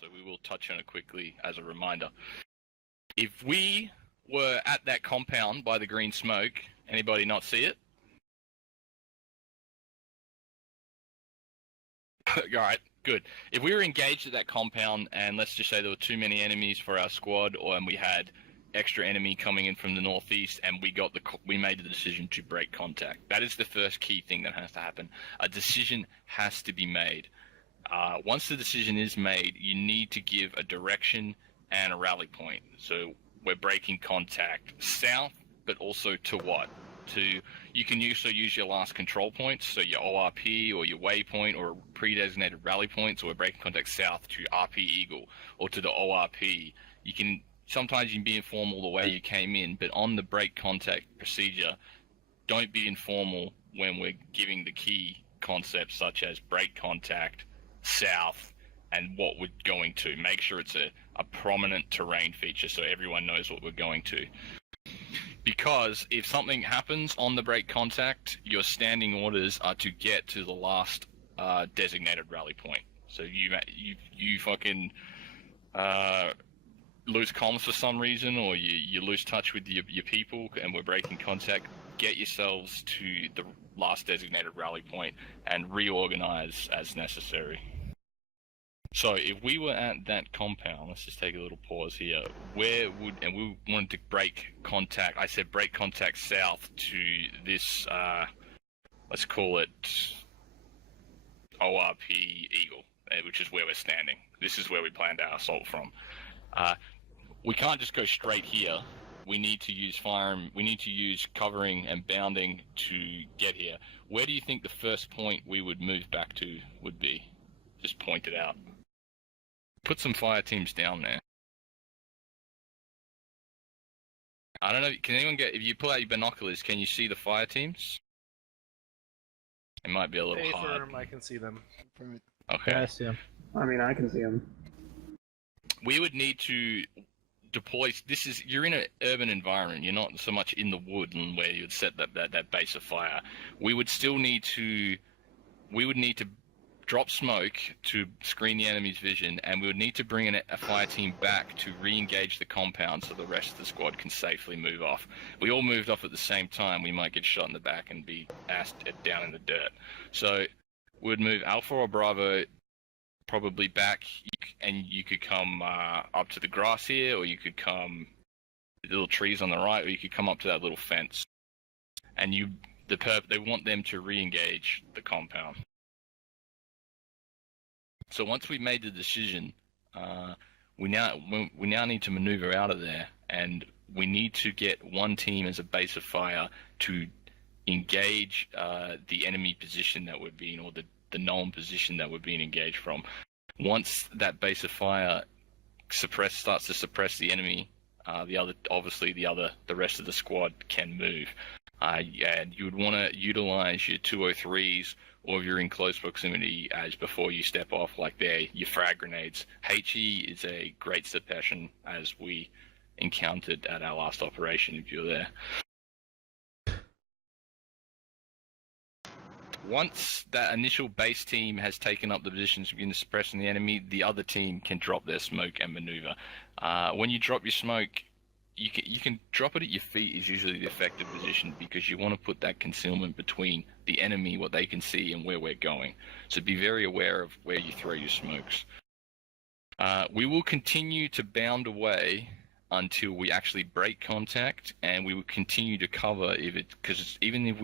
so we will touch on it quickly as a reminder. If we were at that compound by the green smoke, anybody not see it? Alright, good. If we were engaged at that compound and let's just say there were too many enemies for our squad, and we had extra enemy coming in from the northeast and we made the decision to break contact. That is the first key thing that has to happen. A decision has to be made. Once the decision is made, you need to give a direction and a rally point. So we're breaking contact south, but also to what? You can also use your last control points, so your ORP or your waypoint or pre-designated rally point. So we're breaking contact south to RP Eagle or to the ORP. Sometimes you can be informal the way you came in, but on the break contact procedure, don't be informal when we're giving the key concepts such as break contact south and what we're going to. Make sure it's a prominent terrain feature so everyone knows what we're going to. Because if something happens on the break contact, your standing orders are to get to the last designated rally point. So you fucking lose comms for some reason, or you lose touch with your people and we're breaking contact, get yourselves to the last designated rally point and reorganize as necessary. So if we were at that compound, let's just take a little pause here, we wanted to break contact, I said break contact south to this, let's call it ORP Eagle, which is where we're standing. This is where we planned our assault from. We can't just go straight here. We need to use we need to use covering and bounding to get here. Where do you think the first point we would move back to would be? Just point it out. Put some fire teams down there. I don't know, can anyone if you pull out your binoculars, can you see the fire teams? It might be a little hard. I can see them. Okay. Yeah, I see them. I mean, I can see them. We would need to deploy. You're in an urban environment. You're not so much in the woodland where you'd set that base of fire. We would need to drop smoke to screen the enemy's vision, and we would need to bring a fire team back to re-engage the compound so the rest of the squad can safely move off. We all moved off at the same time, we might get shot in the back and be asked down in the dirt. So we'd move Alpha or Bravo probably back, and you could come up to the grass here, or you could come the little trees on the right, or you could come up to that little fence. And they want them to re-engage the compound. So once we've made the decision, we now need to maneuver out of there, and we need to get one team as a base of fire to engage the enemy position that we're being, or the known position that we're being engaged from. Once that base of fire starts to suppress the enemy, the rest of the squad can move. And you would want to utilize your 203s, or if you're in close proximity, as before you step off, like your frag grenades. HE is a great suppression, as we encountered at our last operation, if you're there. Once that initial base team has taken up the positions to begin suppressing the enemy, the other team can drop their smoke and maneuver. When you drop your smoke, you can drop it at your feet is usually the effective position, because you want to put that concealment between the enemy, what they can see, and where we're going. So be very aware of where you throw your smokes. We will continue to bound away until we actually break contact, and we will continue to cover because even if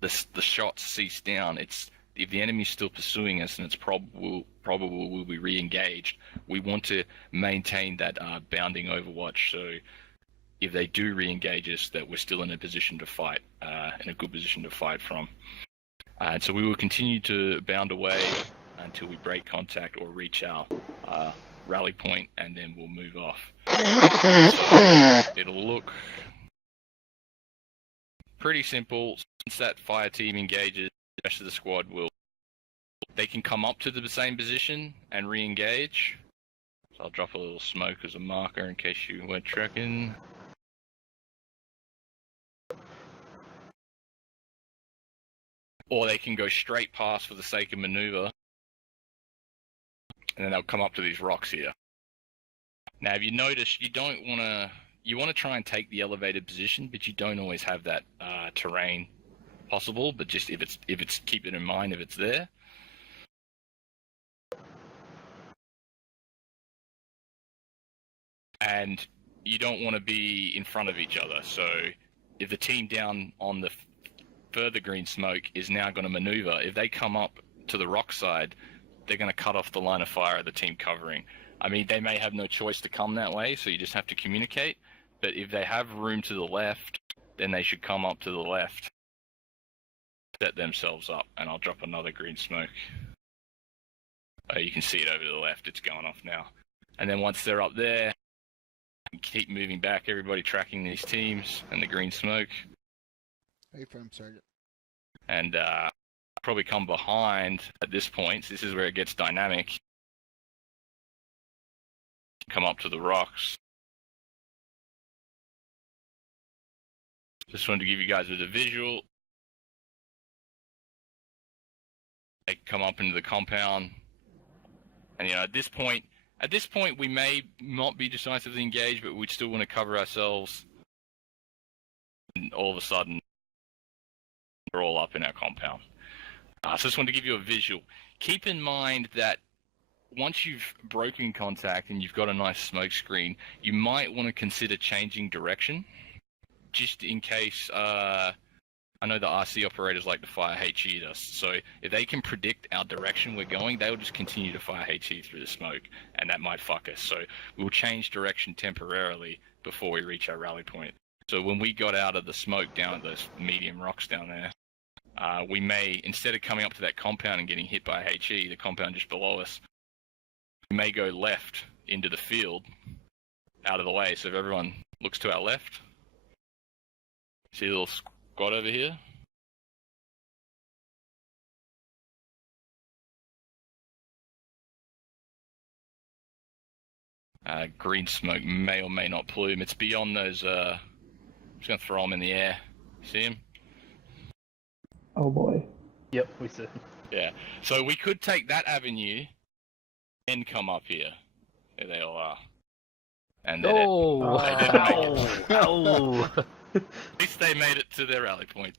the shots cease down, if the enemy's still pursuing us and it's probable we'll be re-engaged, we want to maintain that bounding overwatch, so if they do re-engage us, that we're still in a position to fight, in a good position to fight from. And so we will continue to bound away until we break contact or reach our rally point, and then we'll move off. So it'll look pretty simple. Once that fire team engages, the rest of the squad they can come up to the same position and re-engage. So I'll drop a little smoke as a marker in case you weren't tracking. Or they can go straight past for the sake of maneuver. and then they'll come up to these rocks here. Now, if you notice, you want to try and take the elevated position, but you don't always have that terrain possible. But just if it's keep it in mind if it's there. And you don't want to be in front of each other. So if the team down on the further green smoke is now going to maneuver, if they come up to the rock side, they're going to cut off the line of fire of the team covering. I mean, they may have no choice to come that way, so you just have to communicate. But if they have room to the left, then they should come up to the left, set themselves up, and I'll drop another green smoke. You can see it over to the left, it's going off now. And then once they're up there, keep moving back, everybody tracking these teams and the green smoke. Hey, firm Sergeant. And probably come behind at this point. So this is where it gets dynamic. Come up to the rocks. Just wanted to give you guys a visual. They come up into the compound. And at this point we may not be decisively engaged, but we still want to cover ourselves. And all of a sudden, we're all up in our compound. So I just want to give you a visual. Keep in mind that once you've broken contact and you've got a nice smoke screen, you might want to consider changing direction, just in case. I know the RC operators like to fire HE at us, so if they can predict our direction we're going, they'll just continue to fire HE through the smoke, and that might fuck us. So we'll change direction temporarily before we reach our rally point. So when we got out of the smoke down at those medium rocks down there, we may, instead of coming up to that compound and getting hit by HE, the compound just below us, we may go left into the field, out of the way. So if everyone looks to our left, see a little squad over here? Green smoke may or may not plume. It's beyond those, I'm just going to throw them in the air. See him? Oh boy. Yep, we see. Yeah. So we could take that avenue and come up here. There they all are. And then they didn't make it. Oh. At least they made it to their rally point.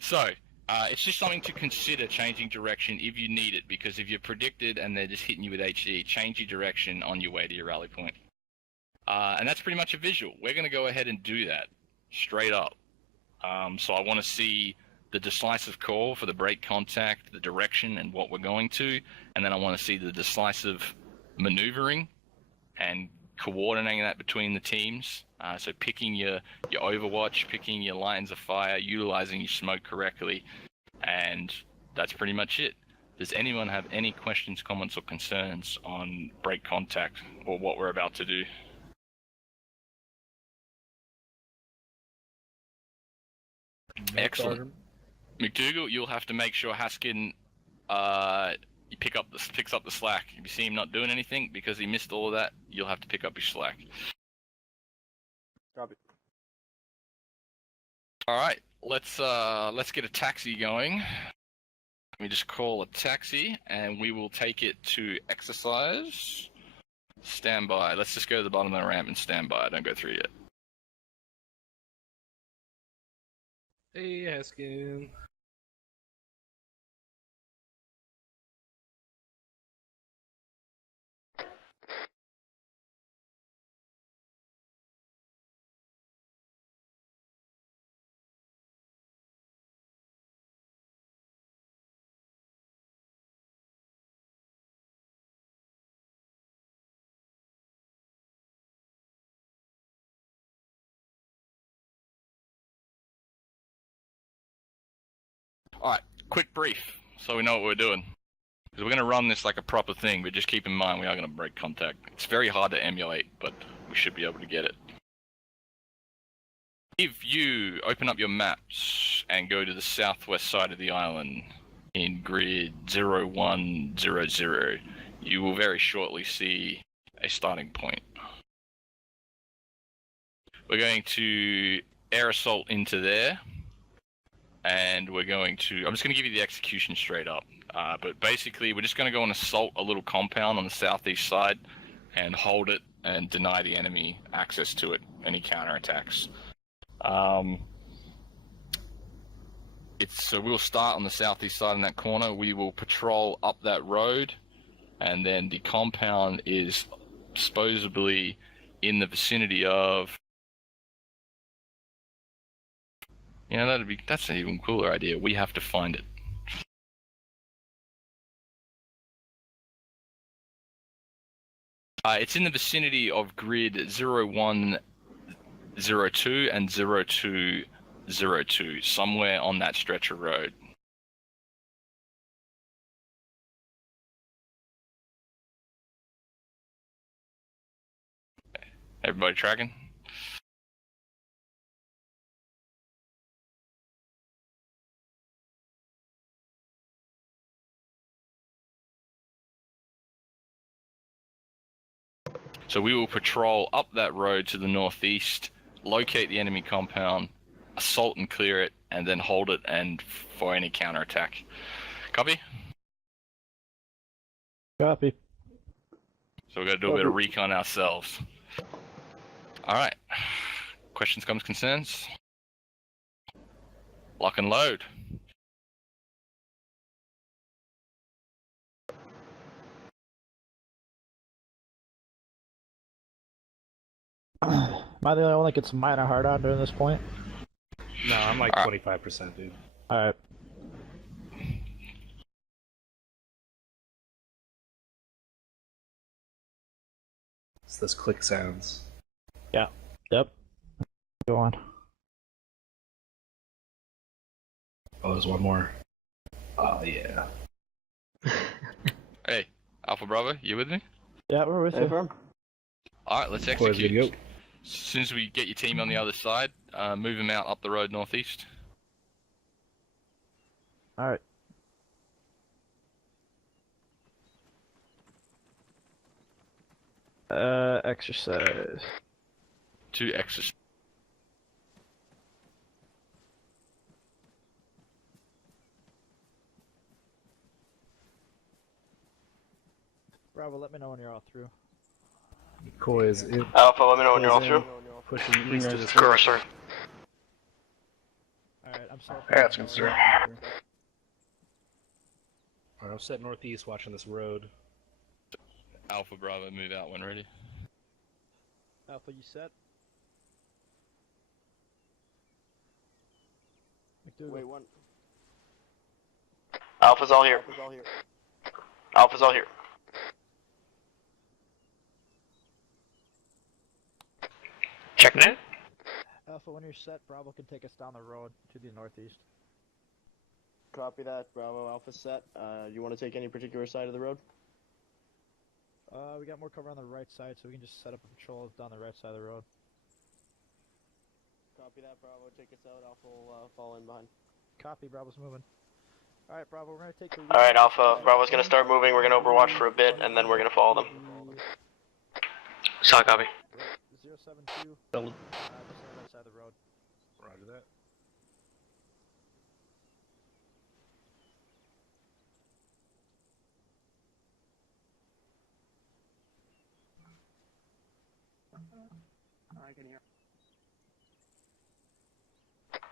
So, it's just something to consider, changing direction if you need it, because if you're predicted and they're just hitting you with HE, change your direction on your way to your rally point. And that's pretty much a visual. We're going to go ahead and do that, straight up. So I want to see the decisive call for the break contact, the direction and what we're going to, and then I want to see the decisive maneuvering and coordinating that between the teams. So picking your overwatch, picking your lines of fire, utilizing your smoke correctly, and that's pretty much it. Does anyone have any questions, comments, or concerns on break contact or what we're about to do? Excellent. McDougal, you'll have to make sure Haskin picks up the slack. If you see him not doing anything because he missed all of that, you'll have to pick up your slack. Copy. All right, let's get a taxi going. Let me just call a taxi, and we will take it to exercise. Stand by. Let's just go to the bottom of the ramp and stand by. Don't go through yet. Hey, Haskin. Alright, quick brief, so we know what we're doing. Because we're going to run this like a proper thing, but just keep in mind we are going to break contact. It's very hard to emulate, but we should be able to get it. If you open up your maps and go to the southwest side of the island in grid 0100, you will very shortly see a starting point. We're going to air assault into there. And we're going to, I'm just going to give you the execution straight up. But basically, we're just going to go and assault a little compound on the southeast side and hold it and deny the enemy access to it, any counterattacks. So we'll start on the southeast side in that corner. We will patrol up that road, and then the compound is supposedly in the vicinity of... You know, that's an even cooler idea. We have to find it. It's in the vicinity of grid 0102 and 0202, somewhere on that stretch of road. Everybody tracking? So we will patrol up that road to the northeast, locate the enemy compound, assault and clear it, and then hold it and for any counterattack. Copy? Copy. So we're going to do a bit of recon ourselves. Alright. Questions, comments, concerns? Lock and load. Am I the only one that gets minor hard on during this point? No, I'm like 25%, dude. Alright. It's those click sounds. Yeah. Yep. Go on. Oh, there's one more. Oh, yeah. Hey, Alpha Bravo, you with me? Yeah, we're with you. Alright, let's Boys, good to execute. go. As soon as we get your team on the other side, move them out up the road northeast. Alright. Exercise. 2 exercise. Bravo, let me know when you're all through. McCoy is in. Alpha, let me know when you're all in, through. Pushing east to the Cursor. Alright, I'm sorry. Yeah, that's good, sir. Alright, I'm set northeast watching this road. Alpha Bravo, move out when ready. Alpha, you set? Wait, one. Alpha's all here. Alpha's all here. Checking in. Alpha, when you're set, Bravo can take us down the road to the northeast. Copy that, Bravo. Alpha set. You want to take any particular side of the road? We got more cover on the right side, so we can just set up a patrol down the right side of the road. Copy that, Bravo. Take us out. Alpha will fall in behind. Copy, Bravo's moving. Alright, Bravo, we're gonna take the lead. Alright, Alpha. Bravo's gonna start moving. We're gonna overwatch for a bit, and then we're gonna follow them. Solid copy. 072, just on the right side of the road. Roger that.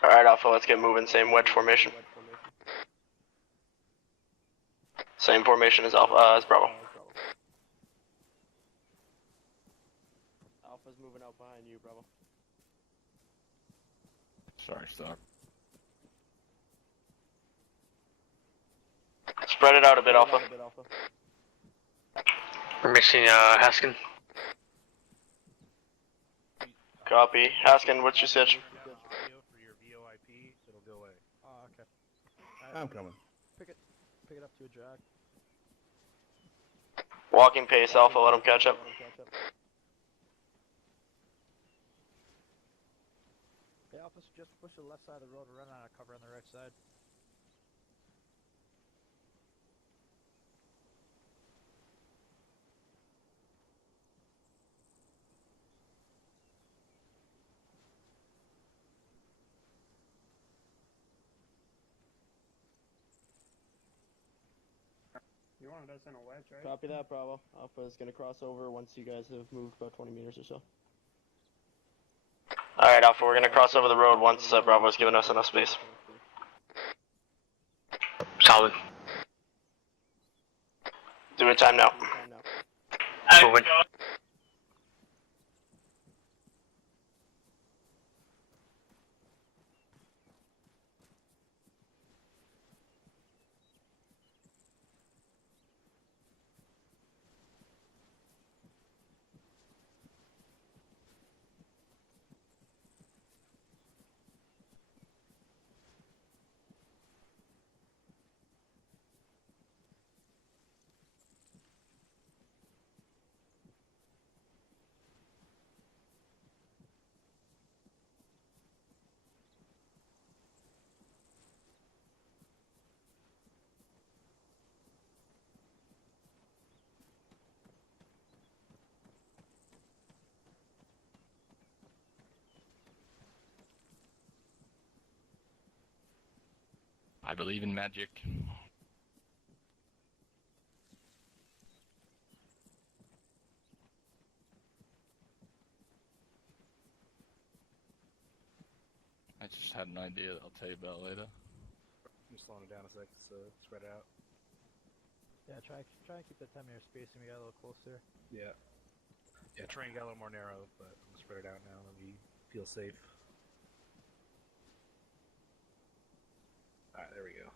Alright, Alpha, let's get moving. Same wedge formation. Same formation as Alpha, as Bravo. Alpha's moving out behind you, Bravo. Sorry, stop. Spread it out a bit, Alpha. We're missing, Haskin. Copy. Haskin, what's your sitch? For your VOIP, it'll go away. Oh, okay. I'm coming. Pick it up to a jog. Walking pace, Alpha, let him catch up. Hey, Alpha, just push the left side of the road, we're running out of cover on the right side. You wanted us in a wedge, right? Copy that, Bravo. Alpha is gonna cross over once you guys have moved about 20 meters or so. Alright, Alpha, we're gonna cross over the road once Bravo's given us enough space. Solid. Do it time now. Moving. I believe in magic. I just had an idea that I'll tell you about later. I'm slowing it down a sec, so spread out. Yeah, try and keep that 10-meter spacing. We got a little closer. Yeah. Yeah, terrain got a little more narrow, but I'm gonna spread it out now. Let me feel safe. Alright, there we go.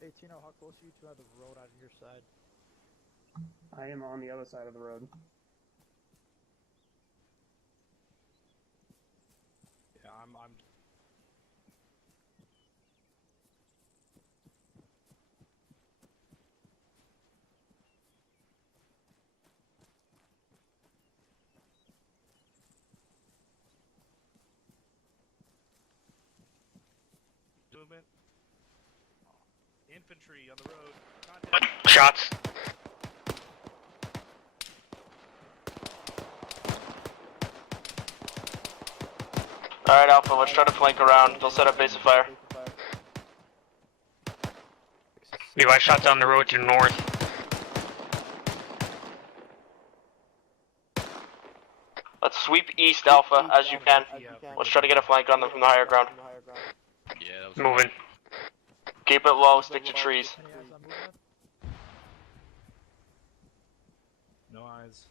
Hey, Tino, how close are you to the road on your side? I am on the other side of the road. Yeah, I'm movement. Infantry on the road. Contact. Shots. Alright, Alpha, let's try to flank around. They'll set up base of fire. Levi shot down the road to the north. Let's sweep east, Alpha, as you can. Let's try to get a flank on them from the higher ground. Yeah, that was Moving. Keep it low, stick to trees. Any eyes on movement? No eyes.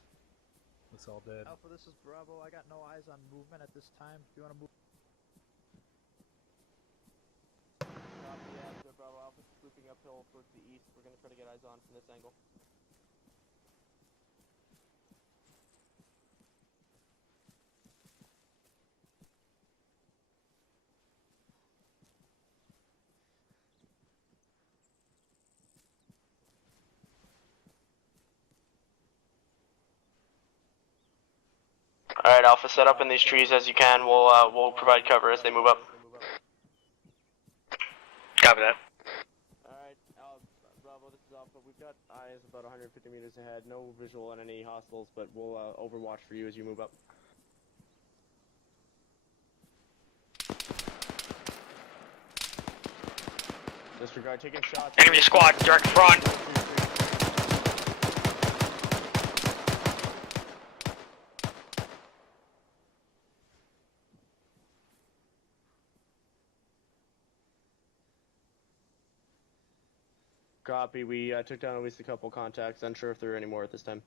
Looks all dead. Alpha, this is Bravo. I got no eyes on movement at this time. Do you want to move? Bravo Alpha swooping uphill towards the east. We're gonna try to get eyes on from this angle. Alright, Alpha, set up in these trees as you can. We'll provide cover as they move up. Copy that. Alright, Bravo, this is Alpha. We've got eyes about 150 meters ahead. No visual on any hostiles, but we'll overwatch for you as you move up. Disregard taking shots. Enemy squad, direct front. Copy. We took down at least a couple contacts. Unsure if there are any more at this time.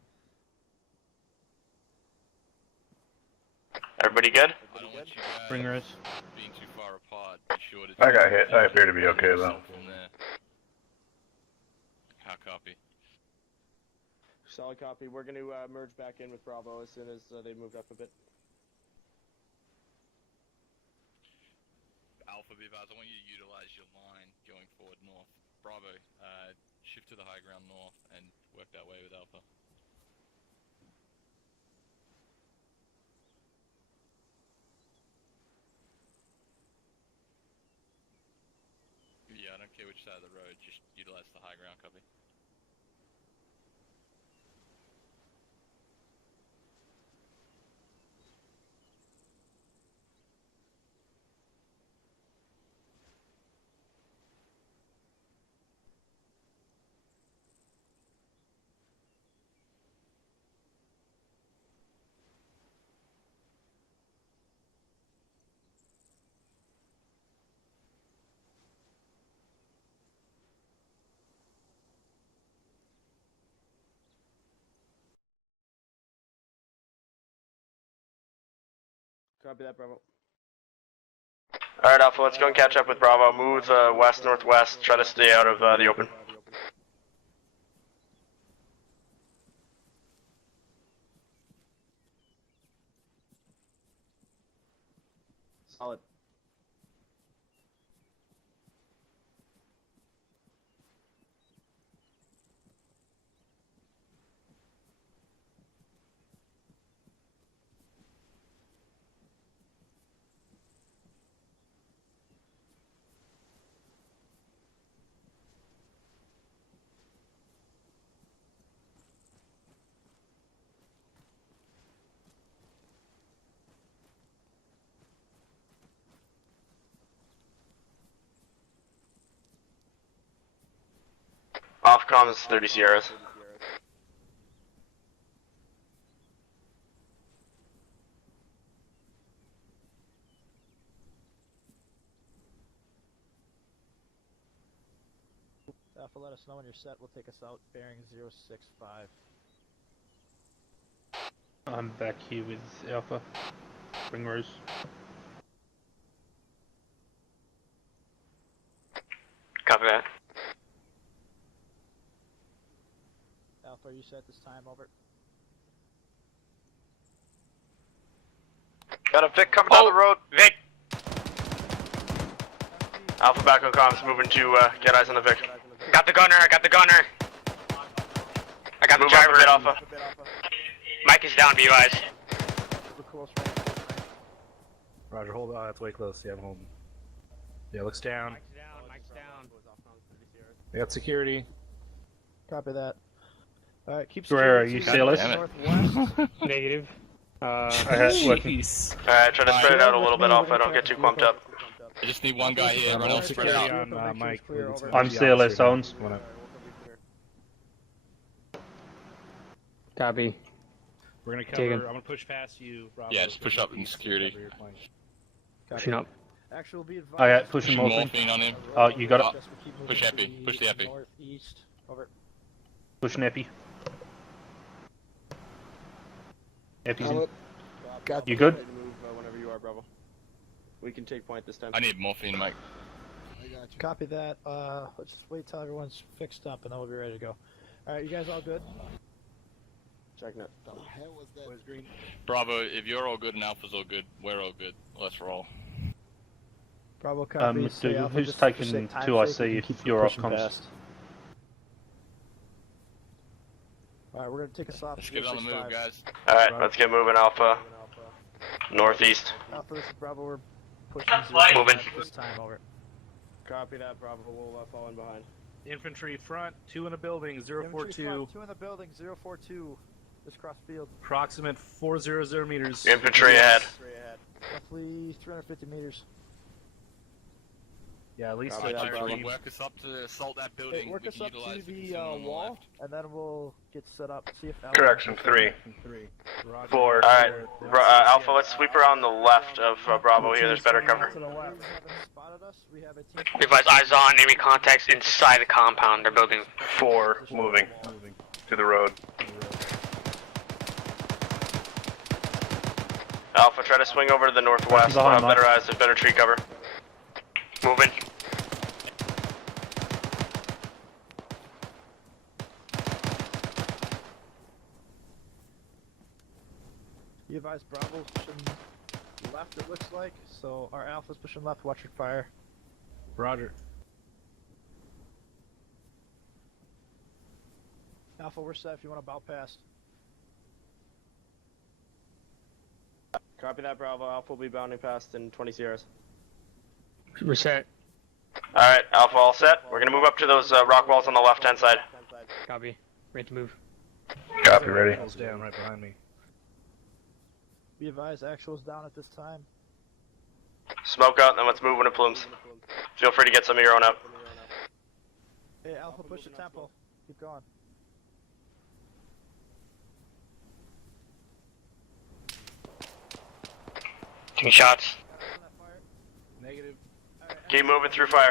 Everybody good? I don't want you guys Bring res. being too far apart. Be sure to. I got hit. I appear to be okay though. From there. How copy? Solid copy. We're going to merge back in with Bravo as soon as they moved up a bit. Alpha Bivaz, I want you to utilize your line going forward north. Bravo, shift to the high ground north and work that way with Alpha. Yeah, I don't care which side of the road, just utilize the high ground, copy. Copy that, Bravo. Alright, Alpha, let's go and catch up with Bravo. Move west-northwest, try to stay out of the open. Solid. Off comms 30 Sierras. Alpha, let us know when you're set. We'll take us out. Bearing 065. I'm back here with Alpha. Bring Rose. Copy that. Alpha, are you set this time? Over. Got a Vic coming down the road. Vic! Alpha back on comms, moving to get eyes on the Vic. Got the gunner, I got the gunner. I got the Move up driver. a bit, Alpha. Mike is down, be advised. Super close range. Roger, hold on. That's way close. Yeah, I'm holding. Yeah, looks down. Mike's down. They got security. Copy that. Alright, keep Guerrero, security you to CLS? northwest. Negative. Working. Alright, try to spread it out a little bit, Alpha. Don't get too clumped up. I just need one guy here. Everyone else spread Security out. on Mike. Clear, Let's over. go I'm to the CLS officer now. owns. Wanna- Copy. We're gonna cover. Taken. I'm gonna push past you. Bravo. Yeah, just push up in security. Cover your flank. Pushing up. Actually, be advised. Oh yeah, pushing Push morphine. morphine on him. Oh, you got it. Yes, we keep moving Push to epi. Push the epi. Northeast. Over. Pushing Epi. Epi's in. Solid. Got You good? Ready to move whenever you are, Bravo. We can take point this time. I need morphine, Mike. I got you. Copy that. Let's just wait till everyone's fixed up and then we'll be ready to go. Alright, you guys all good? Checking it. The hell was that? Bravo, if you're all good and Alpha's all good, we're all good. Let's roll. Bravo copy. Stay Alpha, who's just for taking sake- time 2IC sake, we can if keep you're off pushing comms? past. Alright, we're gonna take us off. Let's get it on the move, 065. guys. Alright, let's get moving, Alpha. Northeast. Alpha, this is Bravo. We're pushing 065 Moving. this time. Over. Copy that, Bravo. We'll fall in behind. Infantry front, 2 in a building, Infantry 042. front, 2 in the building, 042. Just cross field. Approximate 400 meters. Infantry ahead. Roughly 350 meters. Yeah, at least Copy that, Bravo. Infantry, work us up to assault that building. Hey, work We us can up to utilize the facility on the wall, left. and then we'll get set up. See if Alpha Correction, 3. Roger. 4. Alright, Alpha, let's sweep around the left of Bravo here. There's better cover. Haven't spotted us. We have a team. Be advised, eyes on, enemy contacts inside the compound. They're building. 4. Moving. To the road. Alpha, try to swing over to the northwest. We'll Behind have better eyes and better tree cover. Moving. You advise Bravo's pushing left, it looks like. So our Alpha's pushing left. Watch your fire. Roger. Alpha, we're set if you want to bow past. Copy that, Bravo. Alpha will be bounding past in 20 Sierras. We're set. Alright, Alpha all set. We're gonna move up to those rock walls on the left-hand side. Copy. Ready to move. Copy, ready. Falls down right behind me. Be advised, actual's down at this time. Smoke out, and then let's move into plumes. Feel free to get some of your own up. Hey, Alpha, push the temple. Keep going. Taking shots. Negative. Keep moving through fire.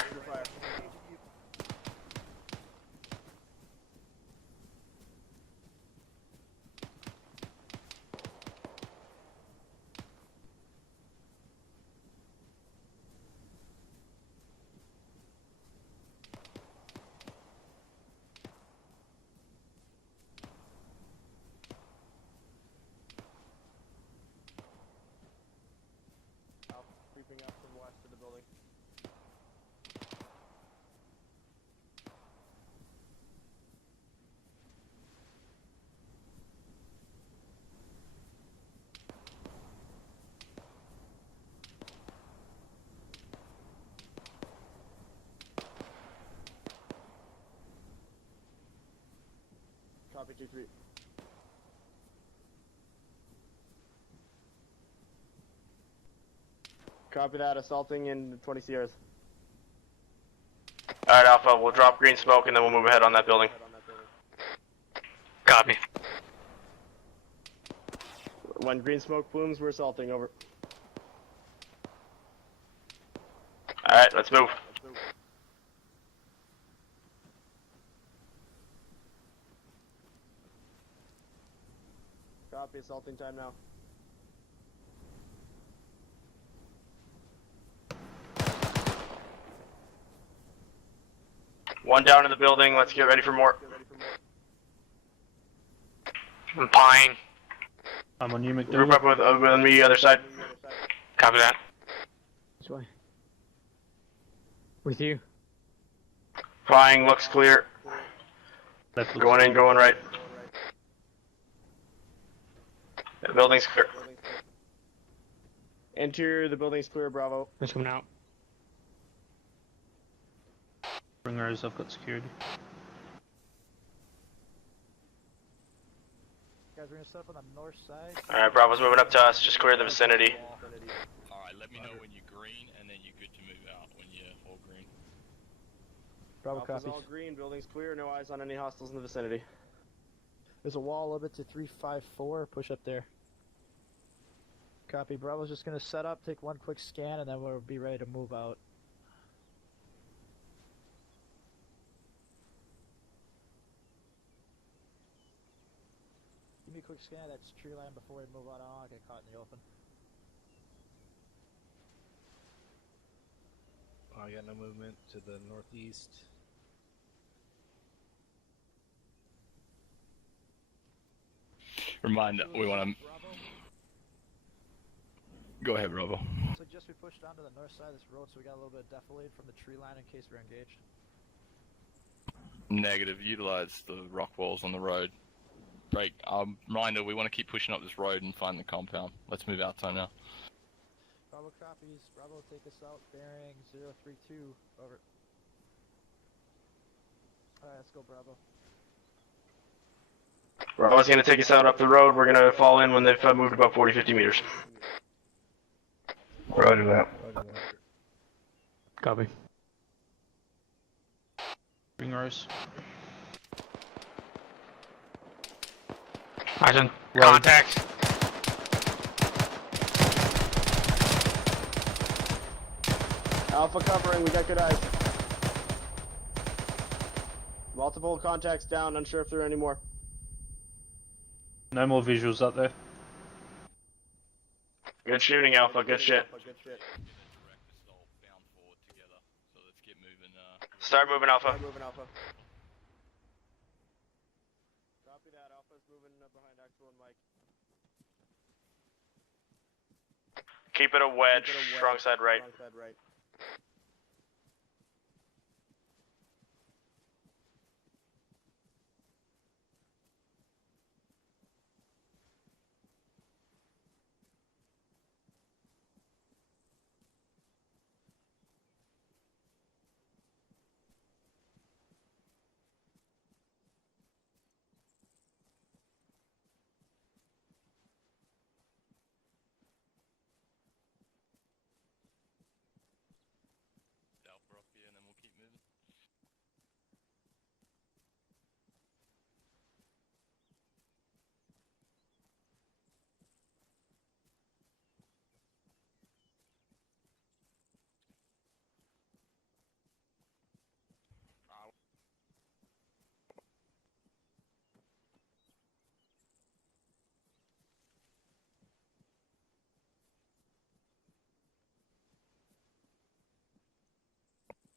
Copy 2-3. Copy that, assaulting in 20 Sierras. Alright, Alpha, we'll drop green smoke and then we'll move ahead on that building. Copy. When green smoke blooms, we're assaulting, over. Alright, let's move. Copy, assaulting time now. One down in the building, let's get ready for more. I'm pine. I'm on you, Group McDonald. up with me, other side. Copy that. Which way? With you. Flying, looks clear. Left looks Going in, going right. The building's clear. Interior, the building's clear, Bravo. What's coming out? Bring ours, I've got security. Guys, we're gonna set up on the north side. Alright, Bravo's moving up to us, just clear the vicinity. Alright, let me know when you're green, and then you're good to move out when you're all green. Bravo Alpha's copies. all green, building's clear, no eyes on any hostiles in the vicinity. There's a wall a little bit to 354. Push up there. Copy. Bravo's just gonna set up, take one quick scan, and then we'll be ready to move out. Give me a quick scan of that tree line before we move out. I don't want to get caught in the open. I got no movement to the northeast. Reminder, we want to... Go ahead, Bravo. So just we pushed onto the north side of this road, so we got a little bit of defilade from the tree line in case we're engaged. Negative, utilize the rock walls on the road. Break. Reminder, we want to keep pushing up this road and find the compound. Let's move outside now. Bravo copies. Bravo, take us out. Bearing 032. Over. Alright, let's go, Bravo. Bravo's gonna take us out up the road, we're gonna fall in when they've moved about 40-50 meters. Roger that. Copy. Bring ours. Martin. Contact. Alpha covering, we got good eyes. Multiple contacts down, unsure if there are any more. No more visuals up there. Good shooting, Alpha, good shit. Start moving, Alpha. Copy that, Alpha's moving behind Axel and Mike. Keep it a wedge, strong side right. Strong side right. Alpha up here, and then we'll keep moving.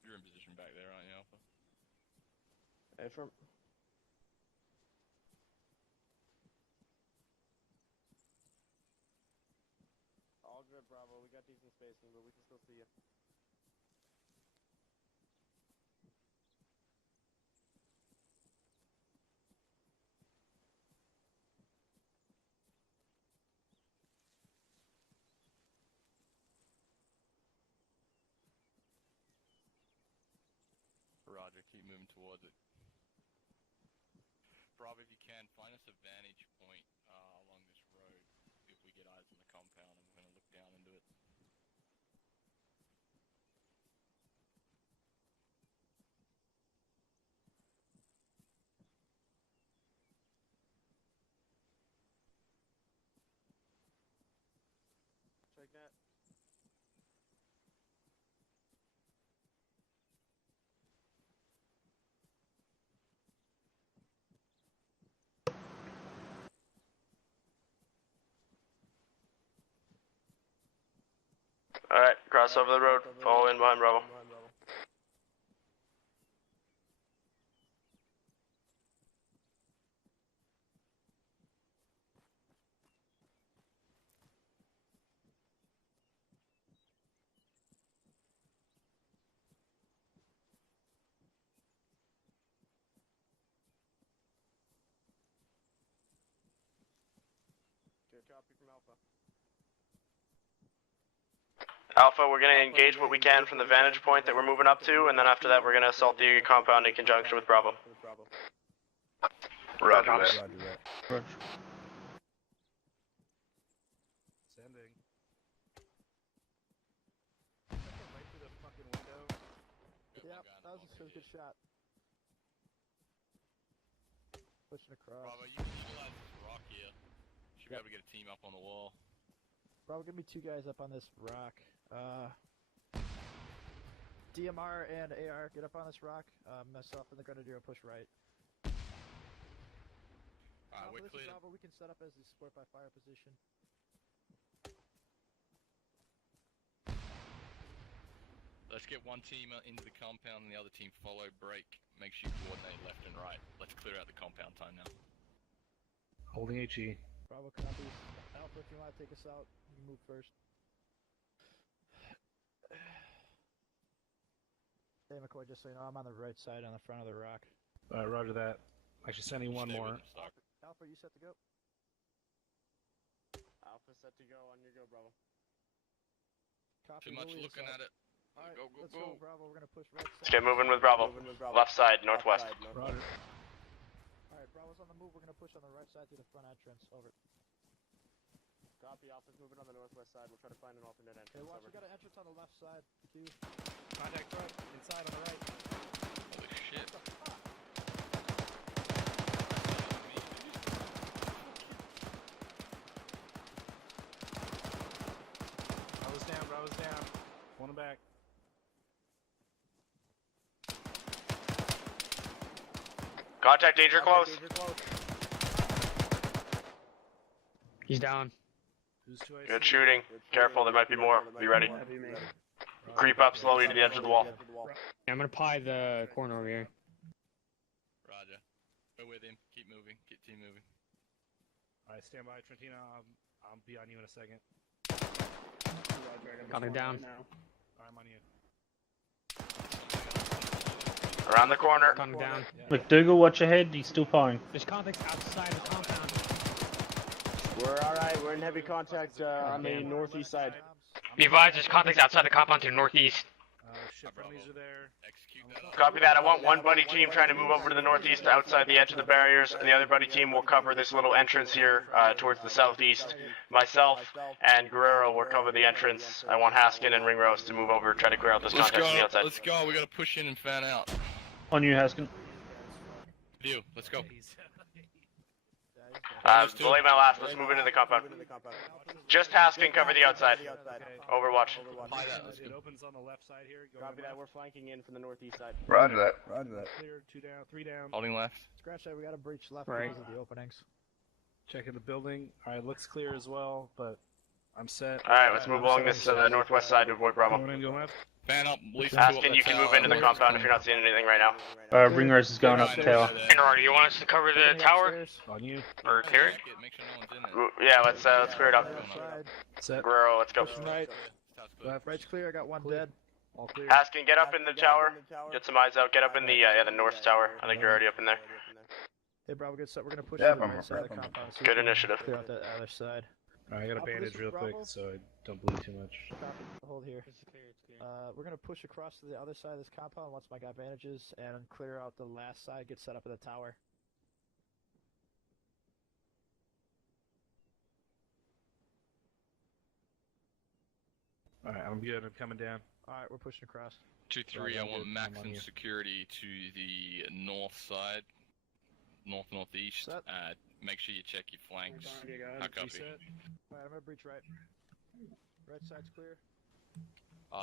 You're in position back there, aren't you, Alpha? Affirm. All good, Bravo. We got decent spacing, but we can still see you. Roger, keep moving towards it. Bravo, if you can, a vantage point along this road if we get eyes on the compound, and we're going to look down into it. Check that. Alright, cross over the road. Follow in behind Bravo. Good copy from Alpha. Alpha, we're going to engage what we can from the vantage point that we're moving up to, and then after that we're going to assault the compound in conjunction with Bravo. Roger that. Roger. Sending. Right through the fucking window. Yep, that was a good shot. Pushing across. Bravo, you can utilize this rock here. Should be able to get a team up on the wall. Bravo, give me 2 guys up on this rock. DMR and AR, get up on this rock. Myself and the Grenadier will push right. Alright, we're this is clear. Bravo, we can set up as the support by fire position. Let's get one team into the compound and the other team follow, break. Make sure you coordinate left and right. Let's clear out the compound time now. Holding HE. Bravo copies. Alpha, if you want to take us out, you can move first. Hey McCoy, just so you know, I'm on the right side on the front of the rock. Alright, roger that. Actually sending one Stay more. with them, Stark. Alpha, you set to go? Alpha set to go, on your go, Bravo. Copy, Too much Louis is looking up. at it. Alright, Go, let's go. go, Bravo. We're gonna push right side. Let's get moving with Bravo. Left side, northwest. Roger. Alright, Bravo's on the move. We're gonna push on the right side through the front entrance. Over. Copy, Alpha's moving on the northwest side. We'll try to find an alternate entrance. Hey, watch, Over. we got an entrance on the left side. Q. Contact front, inside on the right. Holy shit. Bravo's down. One back. Contact danger close. He's down. Who's choice? Good shooting. Careful, there might be more. Be ready. That'd be me. Creep up slowly to the edge of the wall. Yeah, I'm gonna pie the corner over here. Roger. Go with him. Keep moving. Keep team moving. Alright, stand by, Trentino. I'll be on you in a second. Roger, Got him down. now. Alright, I'm on you. Around the corner. Got him down. McDougal, watch ahead. He's still firing. There's contacts outside the compound. We're alright, we're in heavy contact on the northeast side. Be advised, there's contacts outside the compound to the northeast. Ship friendlies are there. Execute that. Copy that. I want one buddy team trying to move over to the northeast outside the edge of the barriers, and the other buddy team will cover this little entrance here towards the southeast. Myself and Guerrero will cover the entrance. I want Haskin and Ringrose to move over, try to clear out this Let's contact go. from the outside. Let's go. We gotta push in and fan out. On you, Haskin. View. Let's go. Belay my last. Let's move into the compound. Just Haskin, cover the outside. Overwatch. Apply that. Let's It go. opens on the left side here. Go Copy that, left. we're flanking in from the northeast side. Roger that. Clear, 2 down, 3 down. Holding left. Scratch that. We got a breach left Right. because of the openings. Checking the building. Alright, looks clear as well, but I'm set. Alright, let's move along this northwest side to avoid Bravo. Going in, going left. Fan up. At least Haskin, you can move into the compound if you're not seeing anything right now. Ringrose is going up the tower. Inroad, you want us to cover the tower? On you. Or clear it? Make sure no one's in it. Yeah, let's clear it up. Side. Set. Guerrero, let's go. Pushing right. Sounds good. Left. Right's clear. I got one dead. All clear. Haskin, get up in the tower. Get some eyes out. Get up in the north tower. I think you're already up in there. Hey, Bravo, good set. We're gonna push Yeah, to the I'm right side of the up. compound. so we Good can initiative. Clear out that other side. Alright, I got a Alpha, this bandage is real quick Bravo. so I don't bleed too much. Copy. Hold here. We're gonna push across to the other side of this compound once my guy bandages and clear out the last side. Get set up at the tower. Alright, I'm good. I'm coming down. Alright, we're pushing across. 2-3, Roger, I I'm want good. I'm on maximum you. security to the north side, northeast. Set. Make sure you check your flanks. You got How it. copy? Alright, I'm gonna breach right. Right side's clear.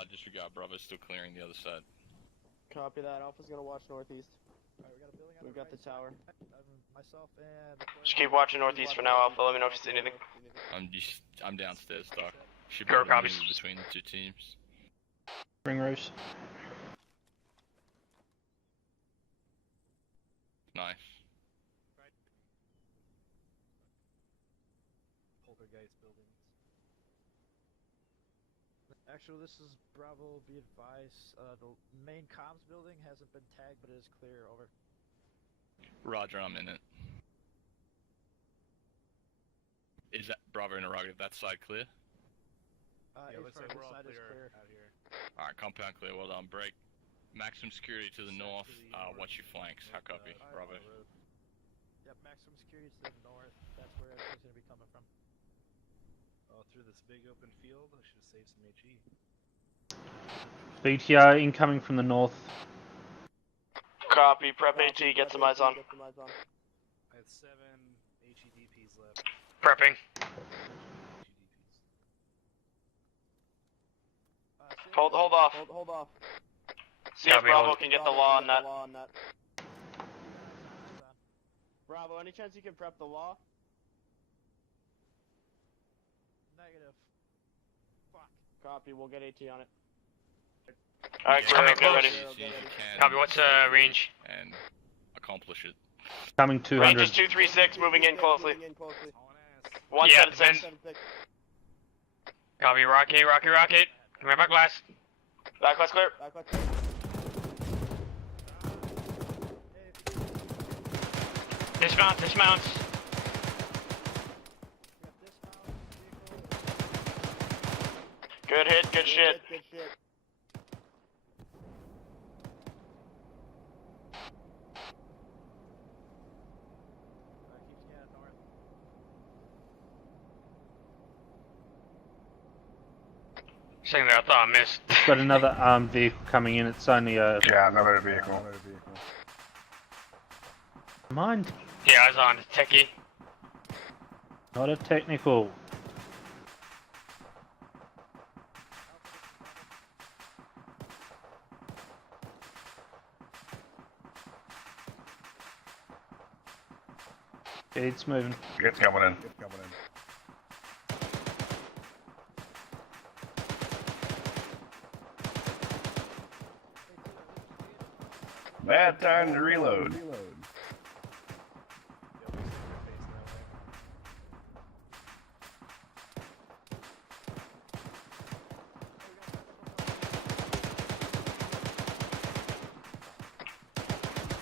Disregard, Bravo's still clearing the other side. Copy that. Alpha's gonna watch northeast. Alright, we got a building on We've the got the right tower. side. Myself and... Just keep watching northeast for now, Alpha. Let me know if you see anything. I'm downstairs, Doc. Should Go, be able to copies. move between the two teams. Ring rose. Nice. Poltergeist buildings. Actually, this is Bravo. Be advised, the main comms building hasn't been tagged, but it is clear. Over. Roger, I'm in it. Is that Bravo interrogative? That side clear? Yeah, looks like this we're all side is clear out here. Alright, compound clear. Well done. Break. Maximum security to the Set north. to the north. Watch your flanks. How copy? Bravo. Road. Yep, maximum security to the north. That's where everything's gonna be coming from. Oh, through this big open field. I should have saved some HE. BTR incoming from the north. Copy. Prep AT. Get some eyes on. I have 7 HEDPs left. Prepping. Hold off. Hold off. See if Copy, Bravo hold. can get the law on that. Bravo, any chance you can prep the law? Negative. Fuck. Copy, we'll get AT on it. Alright, Coming Guerrero, get close. ready. See if you can Copy, what's range? and accomplish it. Coming Range 200. is 236, moving in closely. Moving in closely. Hauling ass. 176. Copy, rocket. Come here, back glass. Backlash clear. Dismounts. We got dismount, vehicle. Good hit, good shit. Good shit. Alright, keep scanning north. Sitting there, I thought I missed. Got another armed vehicle coming in. It's only a Yeah, another vehicle. mind, Yeah, I was on techie. not a technical. It's moving. It's coming in. Bad time to reload.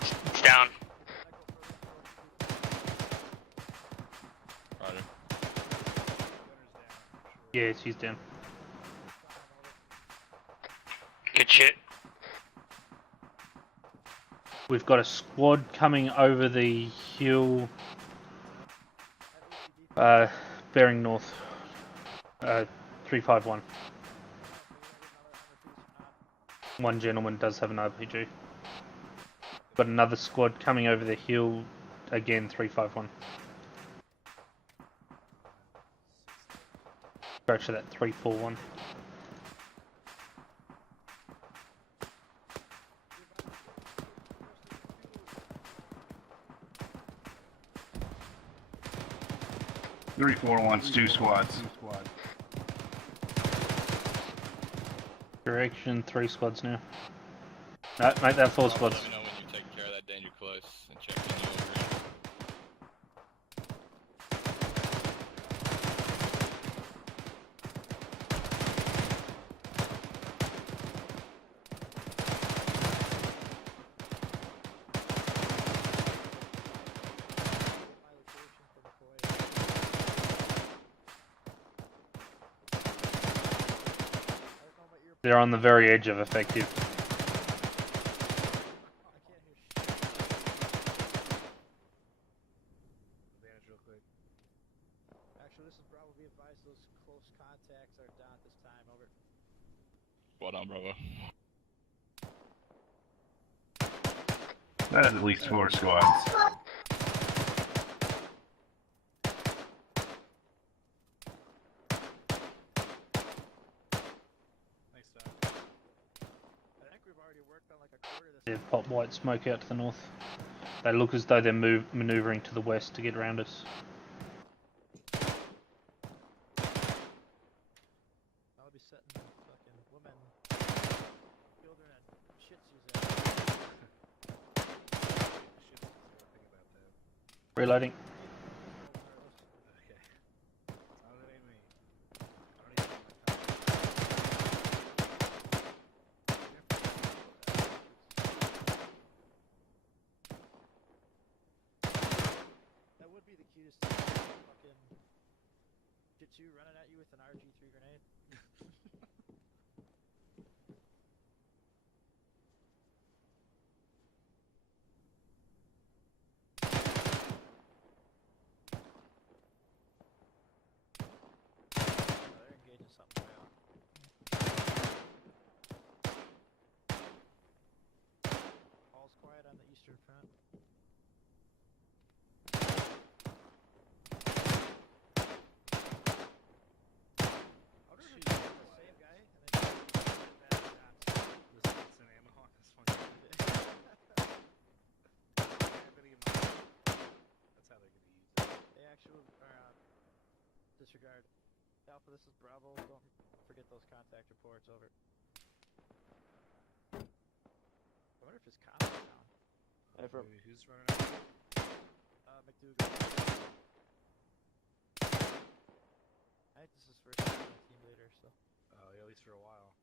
It's down. Roger. Yeah, she's down. Good shit. We've got a squad coming over the hill, bearing north. 351. One gentleman does have an RPG. Got another squad coming over the hill, again 351. Approach to that 341. Three, 4 wants 2 squads. Direction, 3 squads now. No, make that 4 squads. Let me know when you're taking care of that danger close and check in your green. They're on the very edge of effective. Advantage real quick. Actually, this is Bravo. Be advised, those close contacts are down at this time. Over. Spot on, bravo. That is at least 4 squads. Nice job. I think we've already worked on like a quarter of this. They've popped white smoke out to the north. They look as though they're maneuvering to the west to get around us. I'll be setting fucking women, children, and shit shoes Reloading. Okay. Not that ain't me. I don't even know my That would be the cutest thing. Fucking Jitsu running at you with an RG3 grenade. They're engaging something right on. All's quiet on the eastern front. I wonder if it's the same guy and then bad shots. This is an ammo on this one. That's how they're gonna use it. They actually are disregard. Alpha, this is Bravo. Don't forget those contact reports. Over. I wonder if his comms is down. Who's running out? McDougal. I think this is first time as team leader, so. Oh, yeah, at least for a while.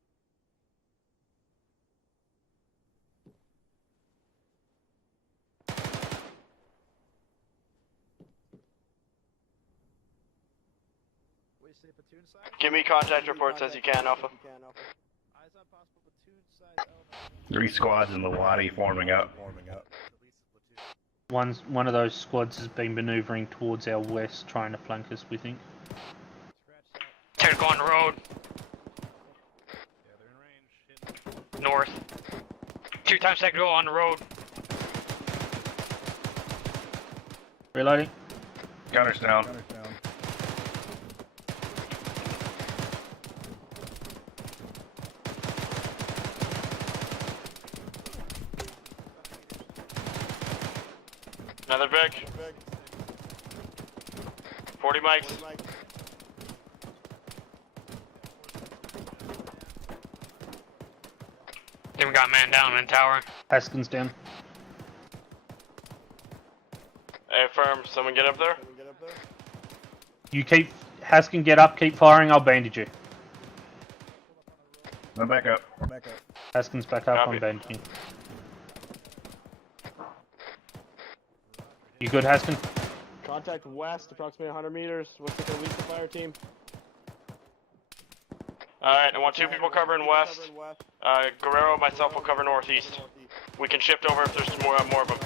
What do you say, platoon side? Give me contact reports as you can, Alpha. Eyes on possible platoon side element. 3 squads in the wadi forming up. One of those squads has been maneuvering towards our west, trying to flank us, we think. Tactical on the road. Yeah, they're in range. Hit. North. 2 times tactical on the road. Reloading. Gunner's down. Another big. 40 mics. Then we got man down in tower. Haskins down. Hey, firm. Someone get up there. You keep... Haskin, get up, keep firing, I'll bandage you. I'm back up. Haskin's back up, Copy. I'm bandaging. You good, Haskin? Contact west, approximately 100 meters. What's the release the fire team? Alright, I want 2 people covering west. Guerrero, myself will cover northeast. We can shift over if there's more of them.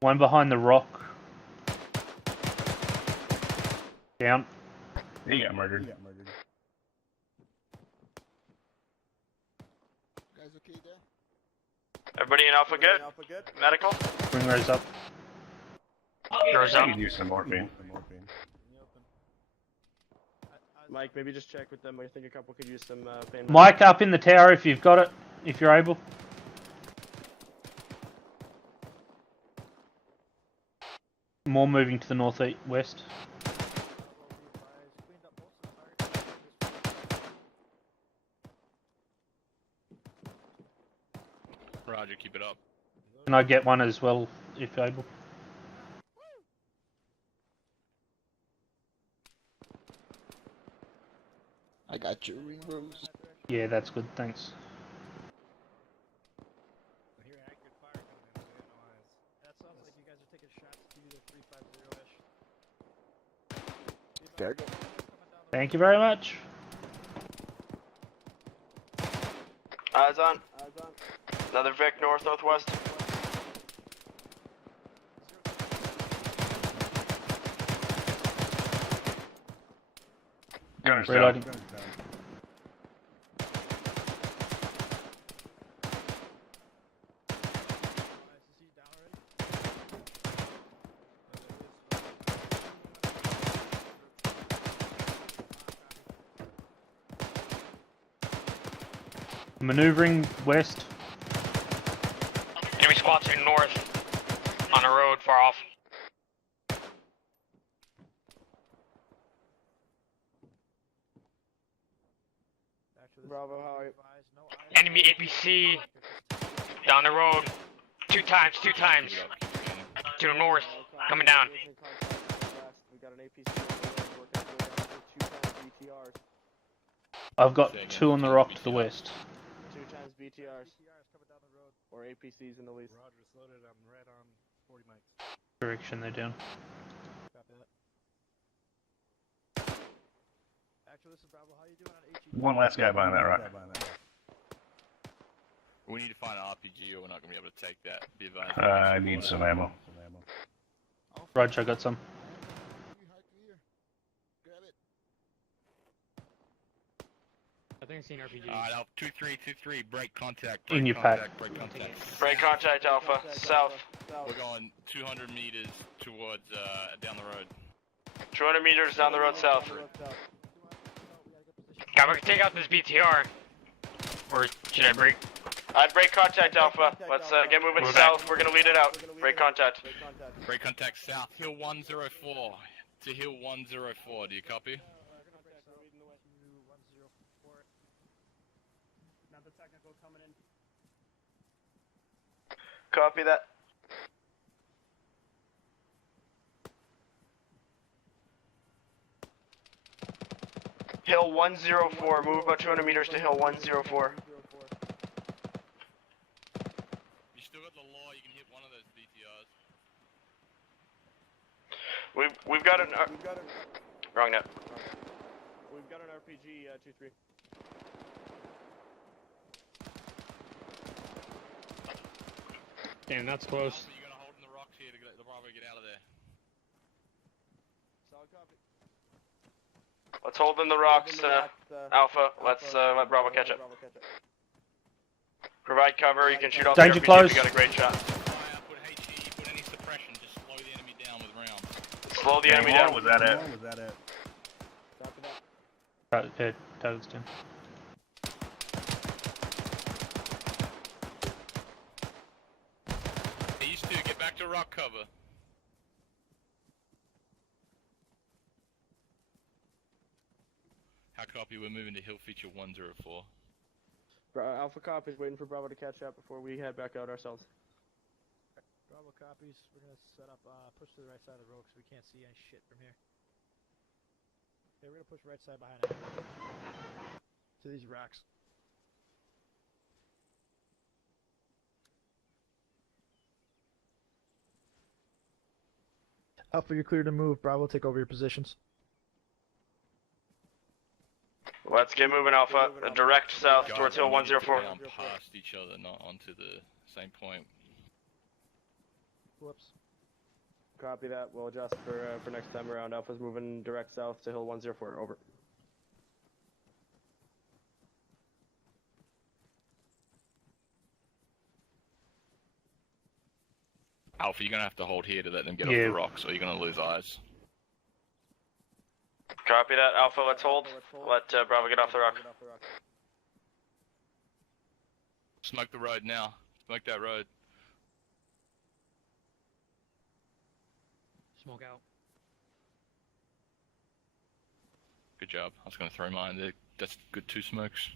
One behind the rock. Down. He got murdered. Guys okay there? Everybody in Alpha good? Medical? Bring Rose up. Rose I up. could use some morphine. Mike, maybe just check with them. I think a couple could use some pain. Mike up in the tower if you've got it, if you're able. More moving to the northeast west. Roger, keep it up. Can I get one as well, if able? I got your ring rose. Yeah, that's good, thanks. I hear accurate fire coming in. We have no eyes. That sounds like you guys are taking shots to either 350-ish. There you go. Thank you very much. Eyes on. Another Vic north-northwest. Gunner's Reloading. down. Maneuvering west. Enemy squad to the north. On the road, far off. Bravo, how are you? Enemy APC. Down the road. Two times. To the north. Coming down. We got an APC working its way down to 2 times BTRs. I've got two on the rock to the west. 2 times BTRs. Or APCs in the least. Roger, it's loaded. I'm right on 40 mics. Direction they're down. Copy that. Actually, this is Bravo. How you doing on HE? One last guy behind that rock. We need to find an RPG or we're not going to be able to take that. Be advised. I need some ammo. Roger, I got some. Grab it. I think I've seen RPG. Alright, 2323, break contact. In your pack. Break contact. Break contact Alpha, south. We're going 200 meters towards, down the road. 200 meters down the road south. Guy, we can take out this BTR. Or should I break? I'd break contact Alpha. Let's get moving Move south. back. We're gonna lead it out. Break contact. Break contact south, hill 104. To hill 104, do you copy? Another technical coming in. Copy that. Hill 104. Move about 200 meters to hill 104. You still got the law, you can hit one of those BTRs. We've got an wrong note. We've got an RPG 2-3. Damn, that's close. Also, you gotta hold in the rocks here to get the Bravo get out of there. Solid copy. Let's hold in the rocks, Alpha. Let's let Bravo catch up. Provide cover. You can shoot off the Danger RPG close. if you got a great shot. Fire, put HE, put any suppression, just slow the enemy down with rounds. Slow the enemy down. Was that it? Copy that. Target's down. These two, get back to rock cover. How copy? We're moving to hill feature 104. Alpha cop is waiting for Bravo to catch up before we head back out ourselves. Bravo copies. We're gonna set up, push to the right side of the road because we can't see any shit from here. Okay, we're gonna push right side behind it. To these rocks. Alpha, you're clear to move. Bravo, take over your positions. Let's get moving, Alpha. Direct south towards hill 104. Down past each other, not onto the same point. Whoops. Copy that. We'll adjust for next time around. Alpha's moving direct south to hill 104. Over. Alpha, you're gonna have to hold here to let them get off Yeah. the rocks, or you're gonna lose eyes. Copy that, Alpha. Let's hold. Let Bravo get off the rock. Smoke the road now. Smoke that road. Smoke out. Good job. I was gonna throw mine there. That's good 2 smokes.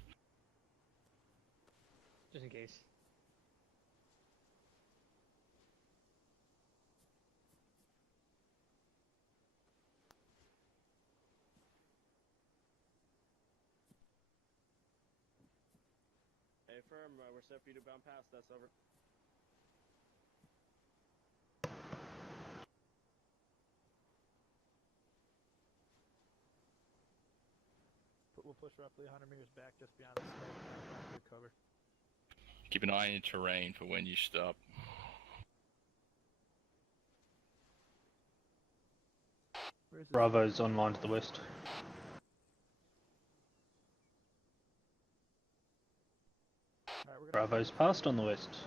Just in case. Hey, firm. We're set for you to bound past us. Over. We'll push roughly 100 meters back just beyond the smoke. Good cover. Keep an eye on your terrain for when you stop. Where's this? Bravo's online to the west. Alright, we're gonna Bravo's passed on the west. cross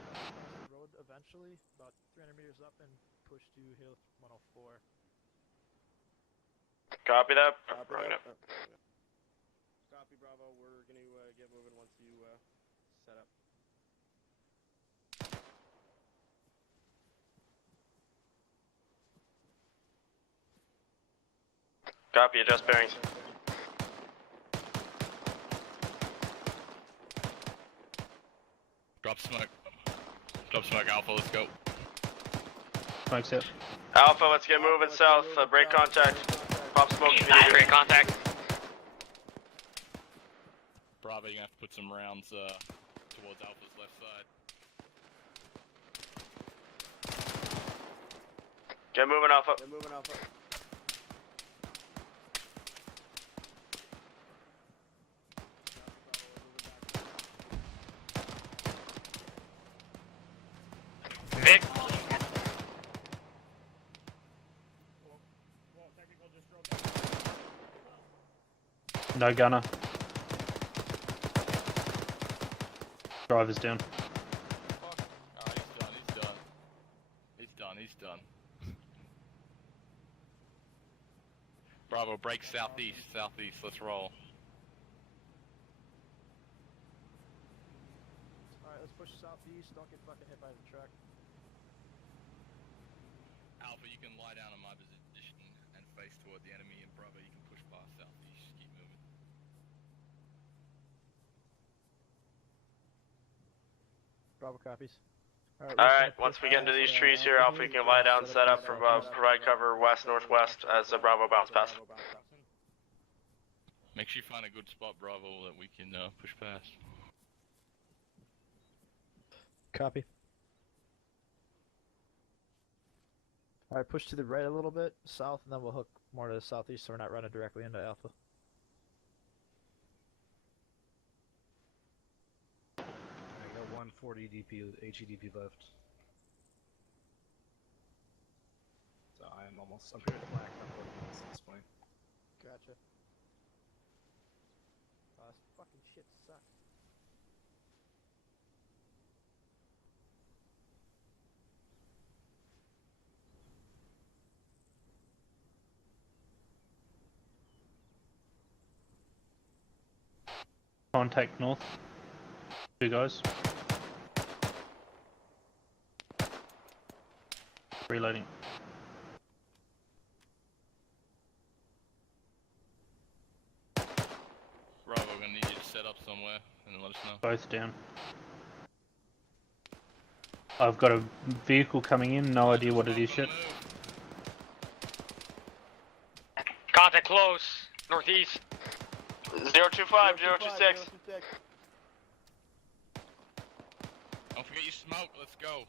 the road eventually, about 300 meters up, and push to Hill 104. Copy that. Copy, Bring it up. Copy, Bravo. We're going to get moving once you set up. Copy, adjust bearings. Drop smoke. Drop smoke, Alpha, let's go. Smoke's out. Alpha, let's get moving south. Break contact. Pop smoke if you need Great it. contact. Bravo, you're gonna have to put some rounds towards Alpha's left side. Get moving, Alpha. Get moving, Alpha. Vic. Well, technical just drove down. No gunner. Driver's down. Fuck. Oh, he's done. He's done. Bravo, break southeast. Let's roll. Alright, let's push southeast. Don't get fucking hit by the truck. Alpha, you can lie down on my position and face toward the enemy, and Bravo, you can push past southeast. Keep moving. Bravo copies. Alright, once we get into these trees here, Alpha, you can lie down, set up, provide cover west-northwest as Bravo bounce pass. Make sure you find a good spot, Bravo, that we can push past. Copy. Alright, push to the right a little bit, south, and then we'll hook more to the southeast so we're not running directly into Alpha. I got 140 DP, HEDP left. So I'm pretty black on both of these at this point. Gotcha. Oh, this fucking shit sucks. Contact north. Two guys. Reloading. Bravo, we're gonna need you to set up somewhere and then let us know. Both down. I've got a vehicle coming in, no idea what it is yet. Contact close. Northeast. 025, 026. Don't forget your smoke, let's go.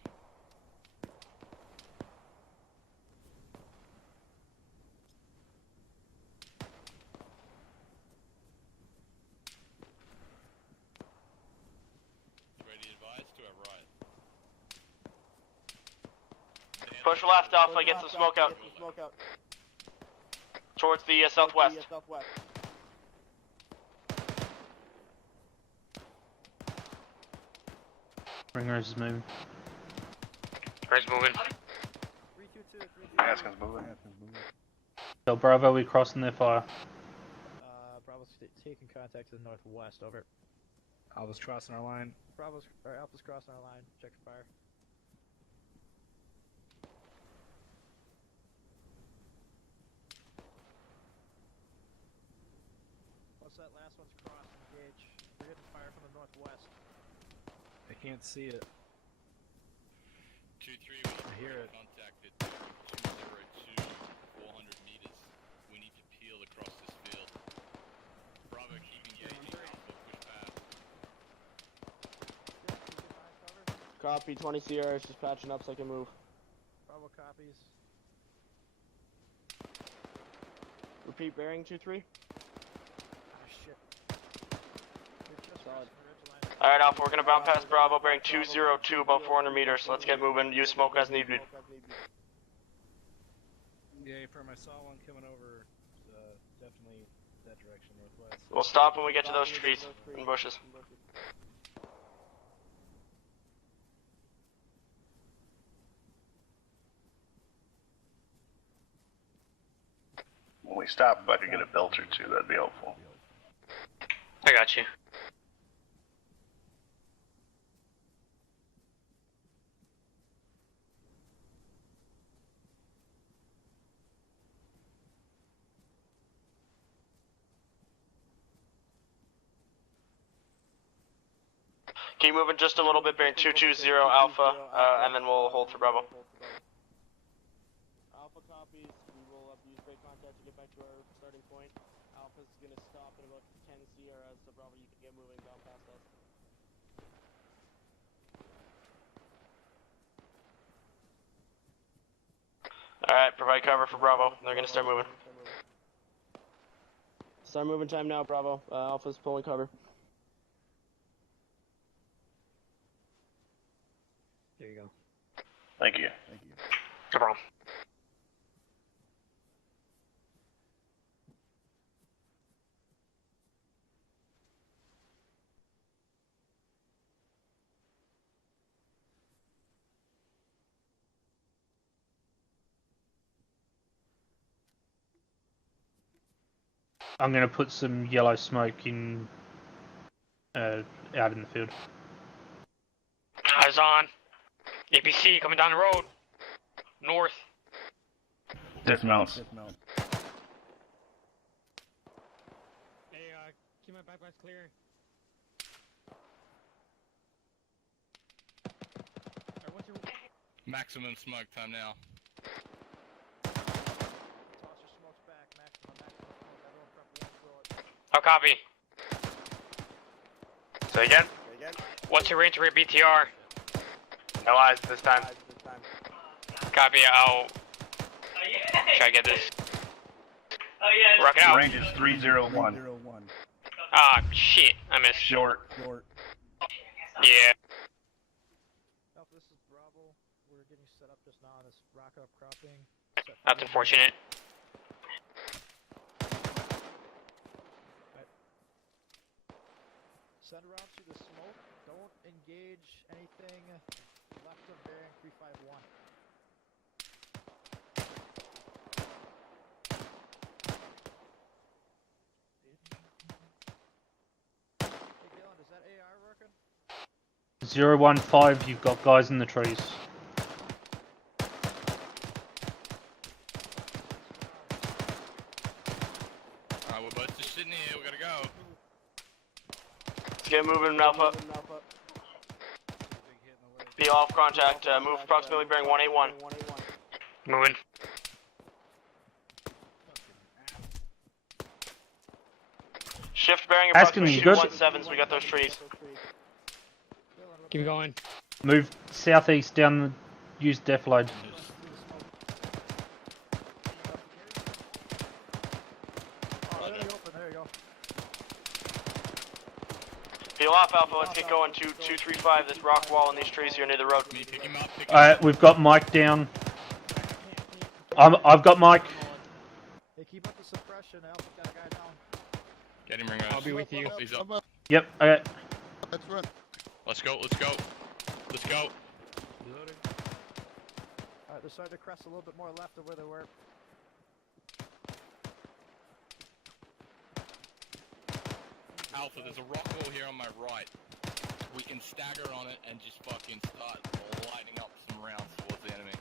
Ready to advise to our right. Push left, Alpha, get some smoke out. Towards the southwest. Ringers is moving. Ring's moving. 322, 322. Ask us moving. Tell Bravo we're crossing their fire. Bravo's taking contact to the northwest, over. Alpha's crossing our line. Alpha's crossing our line, check for fire. Once that last one's crossed, engage. We're getting fire from the northwest. I can't see it. 2-3, I hear it. Contacted 202, 400 meters. We need to peel across this field. Bravo, keep engaging. Alpha, push past. Copy, 20 CRs, just patching up so I can move. Bravo copies. Repeat bearing 2-3. Ah, shit. We're just Solid. crossing the ridge line. Alright, Alpha, we're gonna bound past Bravo, bearing 202, about 400 meters. Let's get moving. Use smoke as needed. Yeah, firm. I saw one coming over. Definitely that direction, northwest. We'll stop when we get to those trees and bushes. When we stop, if I could get a belt or two, that'd be helpful. I got you. Keep moving just a little bit, bearing 220 Alpha, and then we'll hold for Bravo. Alpha copies. We will use break contact to get back to our starting point. Alpha's gonna stop at about 10 CRS, so Bravo, you can get moving down past us. Alright, provide cover for Bravo. They're gonna start moving. Start moving time now, Bravo. Alpha's pulling cover. There you go. Thank you. No problem. I'm gonna put some yellow smoke in, out in the field. Eyes on. APC coming down the road. North. Dismounts. Hey, keep my bypass clear. Alright, what's your... Maximum smoke time now. Toss your smokes back, maximum smoke. Everyone prep one throw it. How copy? Say again? What's your range for your BTR? No eyes this time. Copy, I'll try to get this. Oh yeah. Rock it out. Range is 301. Ah, shit. I missed. Short. Yeah. Alpha, this is Bravo. We're getting set up just now on this rock up cropping. That's unfortunate. Send around to the smoke. Don't engage anything left of bearing 351. Hey Dylan, is that AR working? 015, you've got guys in the trees. Alright, we're both just sitting here, we gotta go. Let's get moving, Alpha. Be off contact. Move approximately bearing 181. Moving. Shift bearing Asking, approximately you good? 217, so we got those trees. Keep going. Move southeast down the... use def load. Oh, there you go. There you go. Peel off, Alpha. Let's get going. 235. This rock wall and these trees here near the road. Me, pick him up, pick him up. Alright, we've got Mike down. I've got Mike. Hey, keep up the suppression. Alpha got a guy down. Get him, ring I'll be with you. He's up. Yep, okay. Let's run. Let's go, let's go. Let's go. Alright, they're starting to crest a little bit more left of where they were. Alpha, there's a rock wall here on my right. We can stagger on it and just fucking start lighting up some rounds towards the enemy.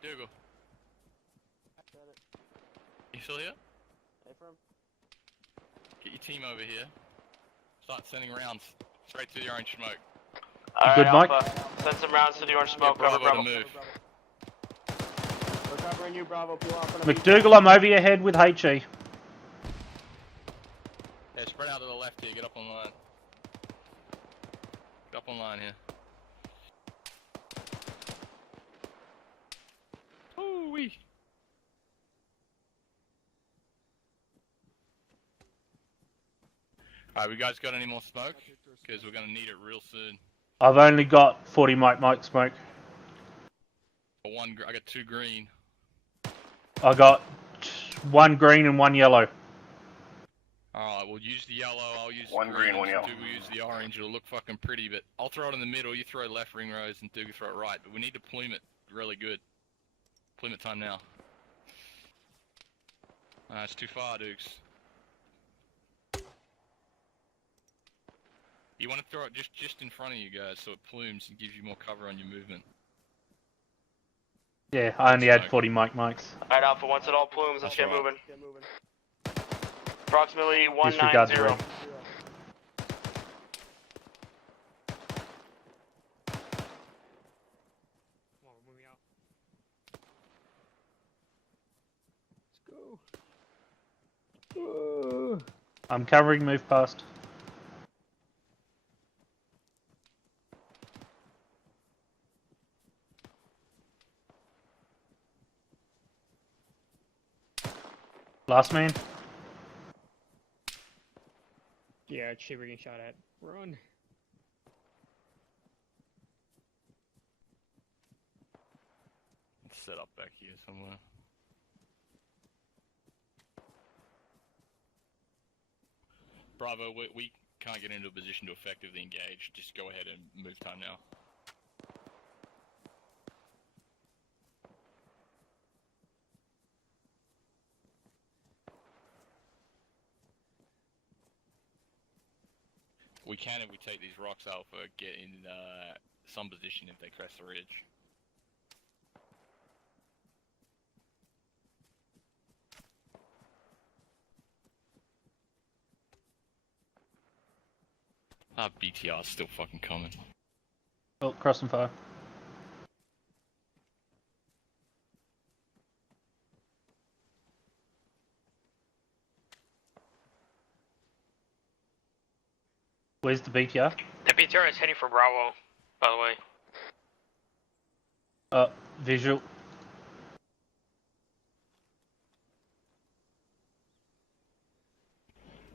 Dougal, you still here? Get your team over here. Start sending rounds straight to the orange smoke. Alright, good, Mike? Alpha. Send some rounds to the orange smoke. Get Cover Bravo Bravo. to move. We're covering you, Bravo. Peel off on a McDougal, I'm over your head with HE. Yeah, spread out to the left here. Get up on line. Get up on line here. Ooh-wee. Alright, we guys got any more smoke? Because we're gonna need it real soon. I've only got 40 mic smoke. I got 2 green. I got 1 green and 1 yellow. Alright, we'll use the yellow, I'll use One the green, one yellow. We'll use the orange, it'll look fucking pretty, but I'll throw it in the middle, you throw left ring rows, and Duke throw it right. But we need to plume it really good. Plume it time now. It's too far, Dukes. You want to throw it just in front of you guys so it plumes and gives you more cover on your movement. Yeah, I only had 40 mics. Alright, Alpha, once it all plumes, let's get moving. Approximately Disregard 190. the ring. Come on, we're moving out. Let's go. I'm covering, move past. Last man. Yeah, shit, we're getting shot at. Run. It's set up back here somewhere. Bravo, we can't get into a position to effectively engage. Just go ahead and move time now. We can, if we take these rocks, Alpha, get in some position if they crest the ridge. BTR's still fucking coming. Oh, crossing fire. Where's the BTR? The BTR is heading for Bravo, by the way. Visual.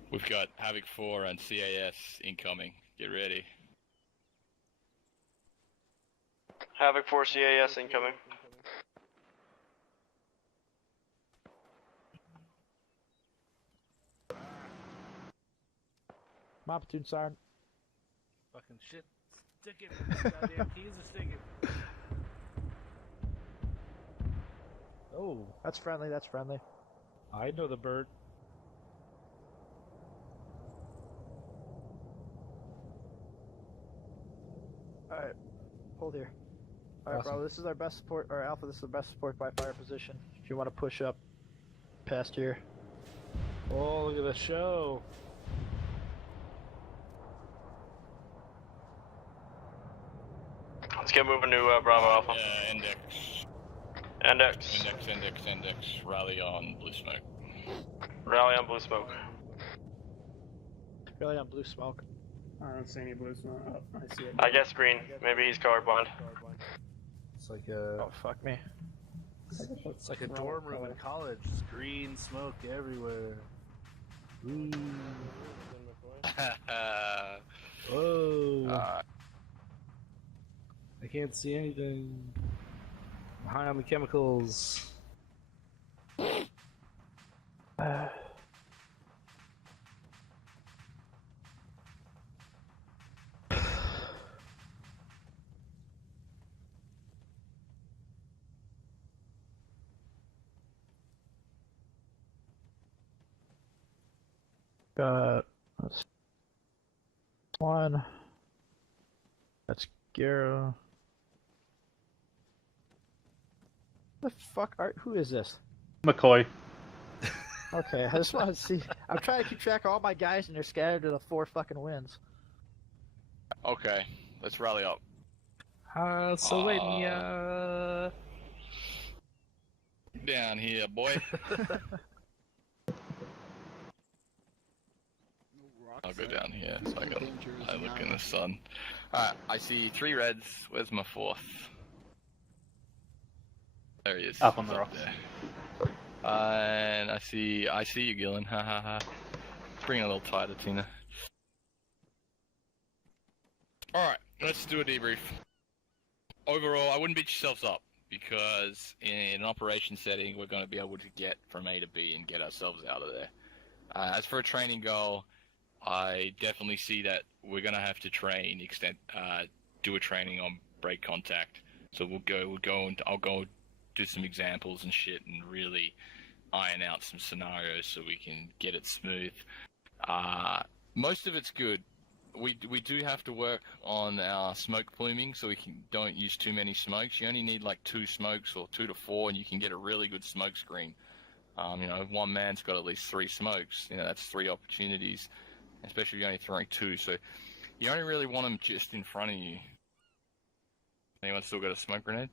We've got Havoc 4 and CAS incoming. Get ready. Havoc 4 CAS incoming. My platoon sergeant. Fucking shit. Stick it. Goddamn keys are sticking. Oh, that's friendly, that's friendly. I know the bird. Alright, hold here. Alright, Awesome. bro, this is our best support, or Alpha, this is the best support by fire position. If you want to push up past here. Oh, look at the show. Let's get moving to Bravo Alpha. Index. Index. Rally on blue smoke. Rally on blue smoke. Really on blue smoke. I don't see any blue smoke. Oh, I see it. I guess green. Maybe he's colorblind. It's like a. Oh, fuck me. It's like a dorm room in college. Green smoke everywhere. Ooh. Whoa. I can't see anything. I'm high on the chemicals. That's one. That's Garo. The fuck are? Who is this? McCoy. Okay, I just want to see. I'm trying to keep track of all my guys, and they're scattered to the 4 fucking winds. Okay, let's rally up. Slovenia. Down here, boy. I'll go down here so I look in the sun. Alright, I see 3 reds. Where's my 4th? There he is. Up on the He's rocks. there. And I see you, Gillen. Ha ha ha. Bring it a little tighter, Tina. Alright, let's do a debrief. Overall, I wouldn't beat yourselves up, because in an operation setting, we're going to be able to get from A to B and get ourselves out of there. As for a training goal, I definitely see that we're going to have to do a training on break contact. So I'll go do some examples and shit and really iron out some scenarios so we can get it smooth. Most of it's good. We do have to work on our smoke pluming so we don't use too many smokes. You only need like 2 smokes or 2 to 4 and you can get a really good smoke screen. If one man's got at least 3 smokes, that's 3 opportunities, especially if you're only throwing 2. So you only really want them just in front of you. Anyone still got a smoke grenade?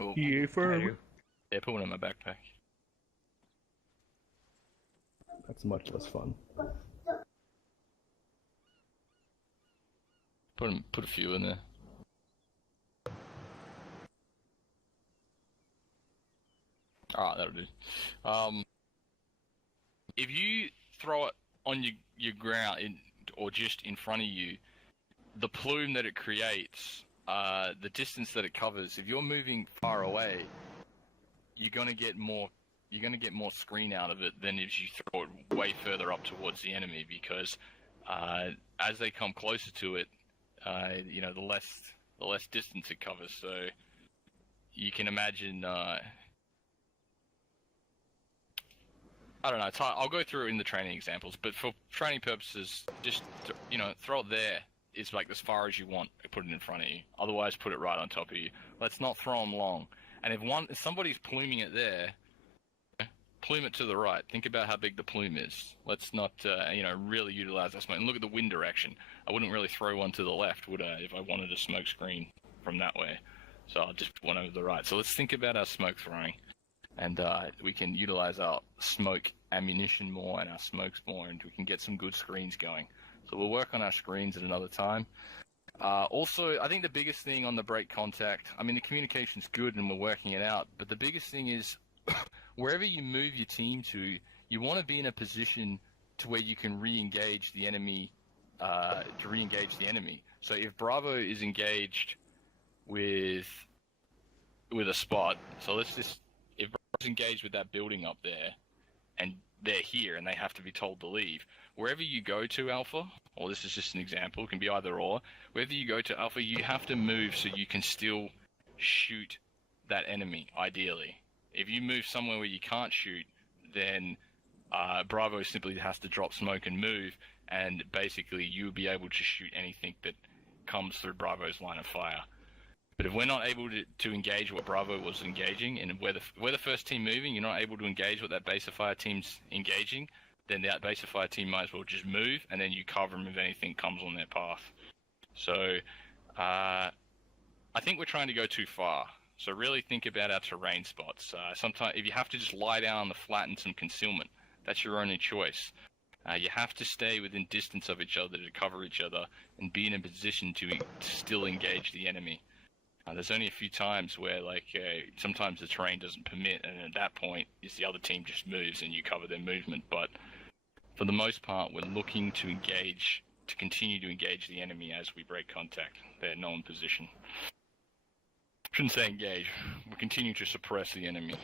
Oh, Yeah, firm. yeah, put one in my backpack. That's much less fun. Put a few in there. Alright, that'll do. If you throw it on your ground or just in front of you, the plume that it creates, the distance that it covers, if you're moving far away, you're gonna get more screen out of it than if you throw it way further up towards the enemy, because as they come closer to it, the less distance it covers. So you can imagine. I don't know. I'll go through it in the training examples, but for training purposes, just throw it there. Is like as far as you want. Put it in front of you. Otherwise, put it right on top of you. Let's not throw them long. And if somebody's pluming it there, plume it to the right. Think about how big the plume is. Let's not, really utilize that smoke. And look at the wind direction. I wouldn't really throw one to the left, would I, if I wanted a smoke screen from that way. So I'll just put one over the right. So let's think about our smoke throwing. And we can utilize our smoke ammunition more and our smokes more, and we can get some good screens going. So we'll work on our screens at another time. Also, I think the biggest thing on the break contact, the communication's good and we're working it out, but the biggest thing is wherever you move your team to, you want to be in a position to where you can re-engage the enemy, So if Bravo is engaged with a spot, so if Bravo's engaged with that building up there, and they're here and they have to be told to leave, wherever you go to Alpha, or this is just an example, it can be either or, wherever you go to Alpha, you have to move so you can still shoot that enemy, ideally. If you move somewhere where you can't shoot, then Bravo simply has to drop smoke and move, and basically you'll be able to shoot anything that comes through Bravo's line of fire. But if we're not able to engage what Bravo was engaging, and we're the first team moving, you're not able to engage what that base of fire team's engaging, then that base of fire team might as well just move, and then you cover them if anything comes on their path. So, I think we're trying to go too far. So really think about our terrain spots. Sometimes, if you have to just lie down on the flat in some concealment, that's your only choice. You have to stay within distance of each other to cover each other and be in a position to still engage the enemy. There's only a few times where, sometimes the terrain doesn't permit, and at that point, is the other team just moves and you cover their movement. But for the most part, we're looking to continue to engage the enemy as we break contact. Their known position. Shouldn't say engage. We're continuing to suppress the enemy.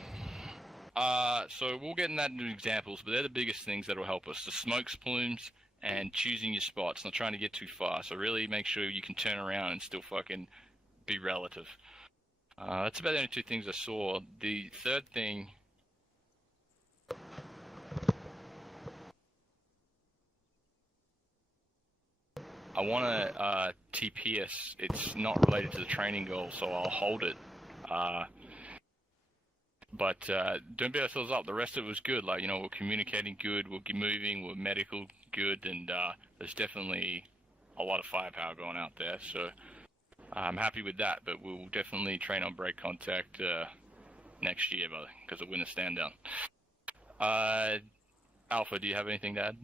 So we'll get into that into examples, but they're the biggest things that will help us. The smokes, plumes, and choosing your spots, not trying to get too far. So really make sure you can turn around and still fucking be relative. That's about the only 2 things I saw. The third thing... I want to TPS. It's not related to the training goal, so I'll hold it. But don't beat ourselves up. The rest of it was good. We're communicating good, we're moving, we're medical good, and there's definitely a lot of firepower going out there. So I'm happy with that, but we'll definitely train on break contact next year, because we'll win a stand down. Alpha, do you have anything to add?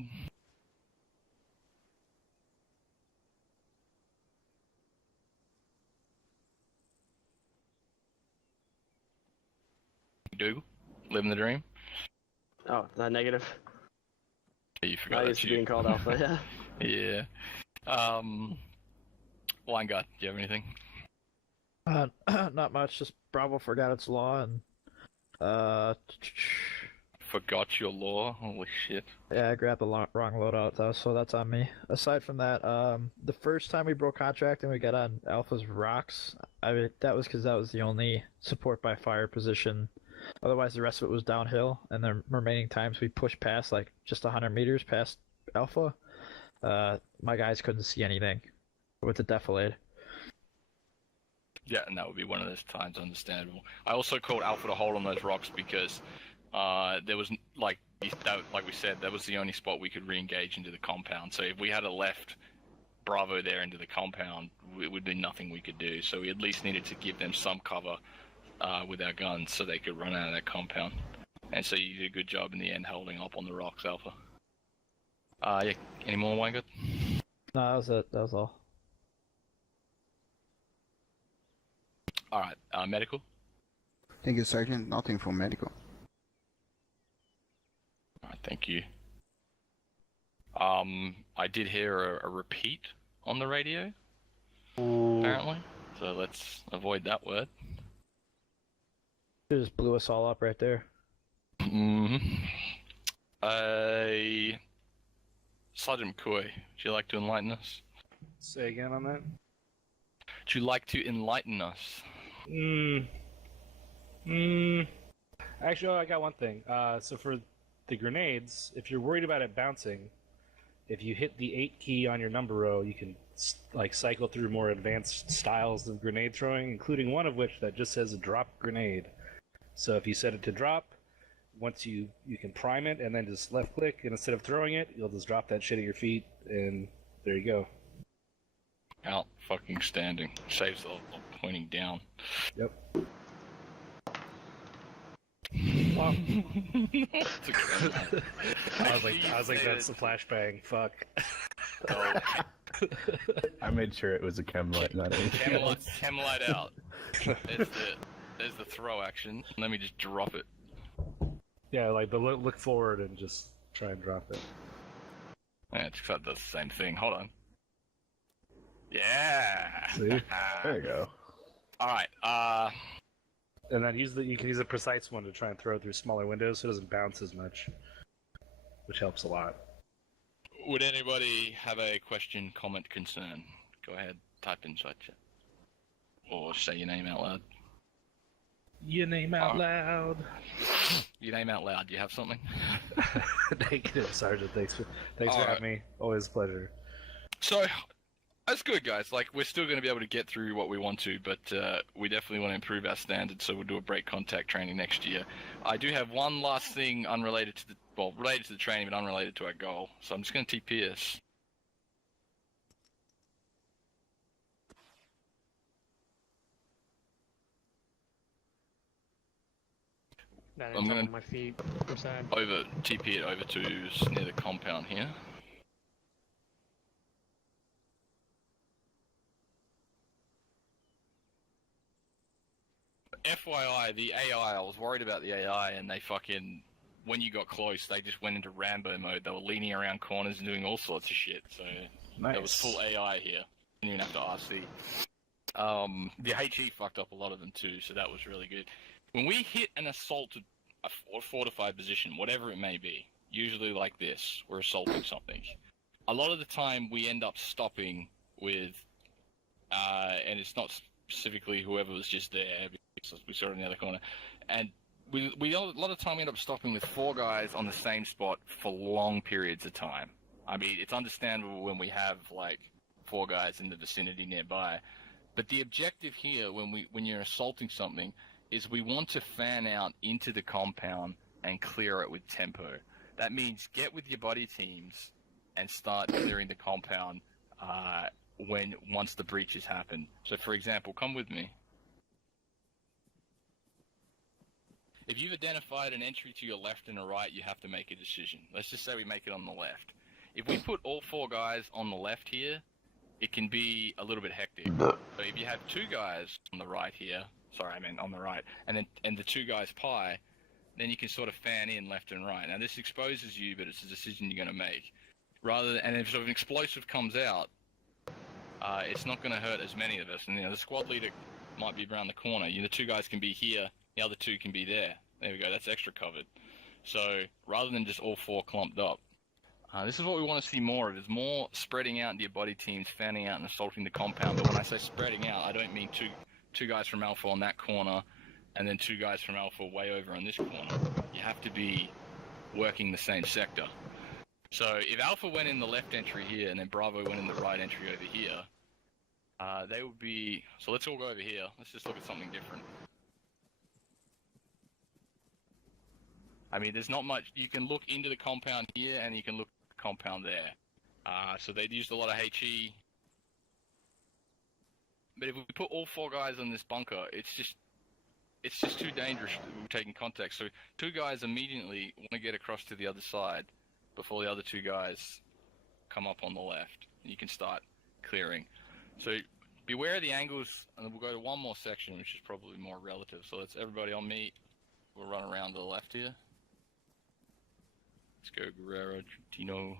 Do? Living the dream? Oh, that negative? Yeah, you forgot I that used to being called Alpha, yeah. Yeah. Wine God, do you have anything? Not much. Just Bravo forgot its law and Forgot your law? Holy shit. yeah, I grabbed the wrong loadout though, so that's on me. Aside from that, the first time we broke contract and we got on Alpha's rocks, I mean, that was because that was the only support by fire position. Otherwise, the rest of it was downhill, and the remaining times we pushed past like just 100 meters past Alpha. My guys couldn't see anything with the defilade. Yeah, and that would be one of those times, understandable. I also called Alpha to hold on those rocks because there was, like we said, that was the only spot we could re-engage into the compound. So if we had a left Bravo there into the compound, it would be nothing we could do. So we at least needed to give them some cover with our guns so they could run out of that compound. And so you did a good job in the end holding up on the rocks, Alpha. Yeah, any more, Wangard? No, that was it. That was all. Alright, medical? Thank you, Sergeant. Nothing for medical. Alright, thank you. I did hear a repeat on the radio, apparently, so let's avoid that word. It just blew us all up right there. Sergeant McCoy, would you like to enlighten us? Say again on that? Would you like to enlighten us? Actually, I got one thing. So for the grenades, if you're worried about it bouncing, if you hit the 8 key on your number row, you can like cycle through more advanced styles of grenade throwing, including one of which that just says drop grenade. So if you set it to drop, once you can prime it and then just left click, and instead of throwing it, you'll just drop that shit at your feet, and there you go. Out fucking standing. Saves the pointing down. Yep. Wow. I was like, that's the flashbang. Fuck. Oh. I made sure it was a chem light, not anything else. Chem light out. There's the throw action. Let me just drop it. Yeah, like the look forward and just try and drop it. Yeah, it's does the same thing. Hold on. Yeah. See? There you go. All right. And then you can use a precise one to try and throw it through smaller windows so it doesn't bounce as much, which helps a lot. Would anybody have a question, comment, concern? Go ahead, type inside chat. Or say your name out loud. Your name out loud. Your name out loud. Do you have something? Negative, Sergeant. Thanks for having me. Always a pleasure. So, that's good, guys. Like, we're still going to be able to get through what we want to, but we definitely want to improve our standards, so we'll do a break contact training next year. I do have one last thing unrelated to related to the training, but unrelated to our goal. So I'm just going to TP us. I'm going to my feet. TP it over to near the compound here. FYI, the AI, I was worried about the AI, and they fucking, when you got close, they just went into Rambo mode. They were leaning around corners and doing all sorts of shit, so nice. There was full AI here. You didn't even have to RC. The HE fucked up a lot of them too, so that was really good. When we hit an assaulted or fortified position, whatever it may be, usually like this, we're assaulting something. A lot of the time we end up stopping with, and it's not specifically whoever was just there, because we saw it in the other corner, and we a lot of time we end up stopping with 4 guys on the same spot for long periods of time. I mean, it's understandable when we have like 4 guys in the vicinity nearby, but the objective here when you're assaulting something is we want to fan out into the compound and clear it with tempo. That means get with your buddy teams and start clearing the compound once the breaches happen. So, for example, come with me. If you've identified an entry to your left and a right, you have to make a decision. Let's just say we make it on the left. If we put all 4 guys on the left here, it can be a little bit hectic. So if you have 2 guys on the right here, on the right, and the 2 guys pie, then you can sort of fan in left and right. Now this exposes you, but it's a decision you're going to make. And if an explosive comes out, it's not going to hurt as many of us. And the squad leader might be around the corner. The 2 guys can be here, the other 2 can be there. There we go, that's extra covered. So rather than just all 4 clumped up, this is what we want to see more of, is more spreading out into your body teams, fanning out and assaulting the compound. But when I say spreading out, I don't mean two guys from Alpha on that corner and then 2 guys from Alpha way over on this corner. You have to be working the same sector. So if Alpha went in the left entry here and then Bravo went in the right entry over here, they would be... So let's all go over here. Let's just look at something different. I mean, there's not much... You can look into the compound here and you can look at the compound there. So they'd used a lot of HE. But if we put all 4 guys on this bunker, it's just too dangerous taking contact. So 2 guys immediately want to get across to the other side before the other 2 guys come up on the left. And you can start clearing. So beware of the angles, and we'll go to one more section, which is probably more relative. So let's everybody on me. We'll run around to the left here. Let's go Guerrero, Dino.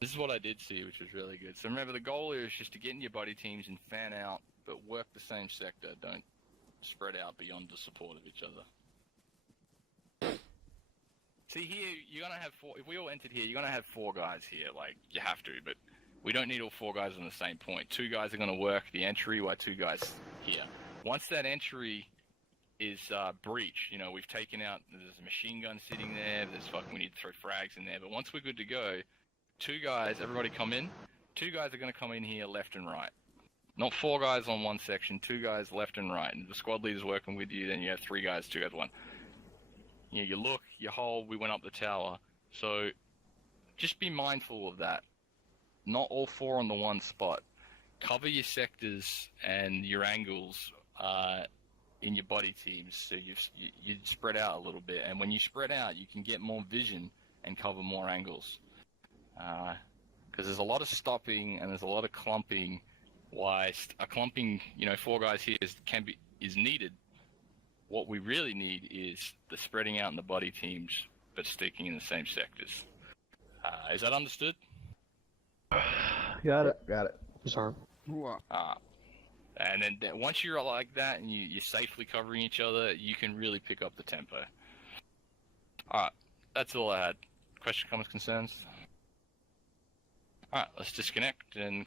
This is what I did see, which was really good. So remember, the goal here is just to get in your buddy teams and fan out, but work the same sector. Don't spread out beyond the support of each other. See here, you're gonna have 4. If we all entered here, you're gonna have 4 guys here. Like, you have to, but we don't need all 4 guys on the same point. 2 guys are gonna work the entry while 2 guys here. Once that entry is breached, we've taken out. There's a machine gun sitting there. We need to throw frags in there. But once we're good to go, 2 guys, everybody come in. 2 guys are gonna come in here left and right. Not 4 guys on one section. 2 guys left and right. And the squad leader's working with you. Then you have 3 guys, 2 guys, 1. You look, you hold, we went up the tower. So just be mindful of that. Not all 4 on the one spot. Cover your sectors and your angles in your body teams, so you spread out a little bit. And when you spread out, you can get more vision and cover more angles. Because there's a lot of stopping and there's a lot of clumping. Why a clumping, 4 guys here is needed. What we really need is the spreading out in the body teams, but sticking in the same sectors. Is that understood? Got it. Got it. Sorry. And then once you're like that and you're safely covering each other, you can really pick up the tempo. Alright, that's all I had. Questions, comments, concerns? Alright, let's disconnect and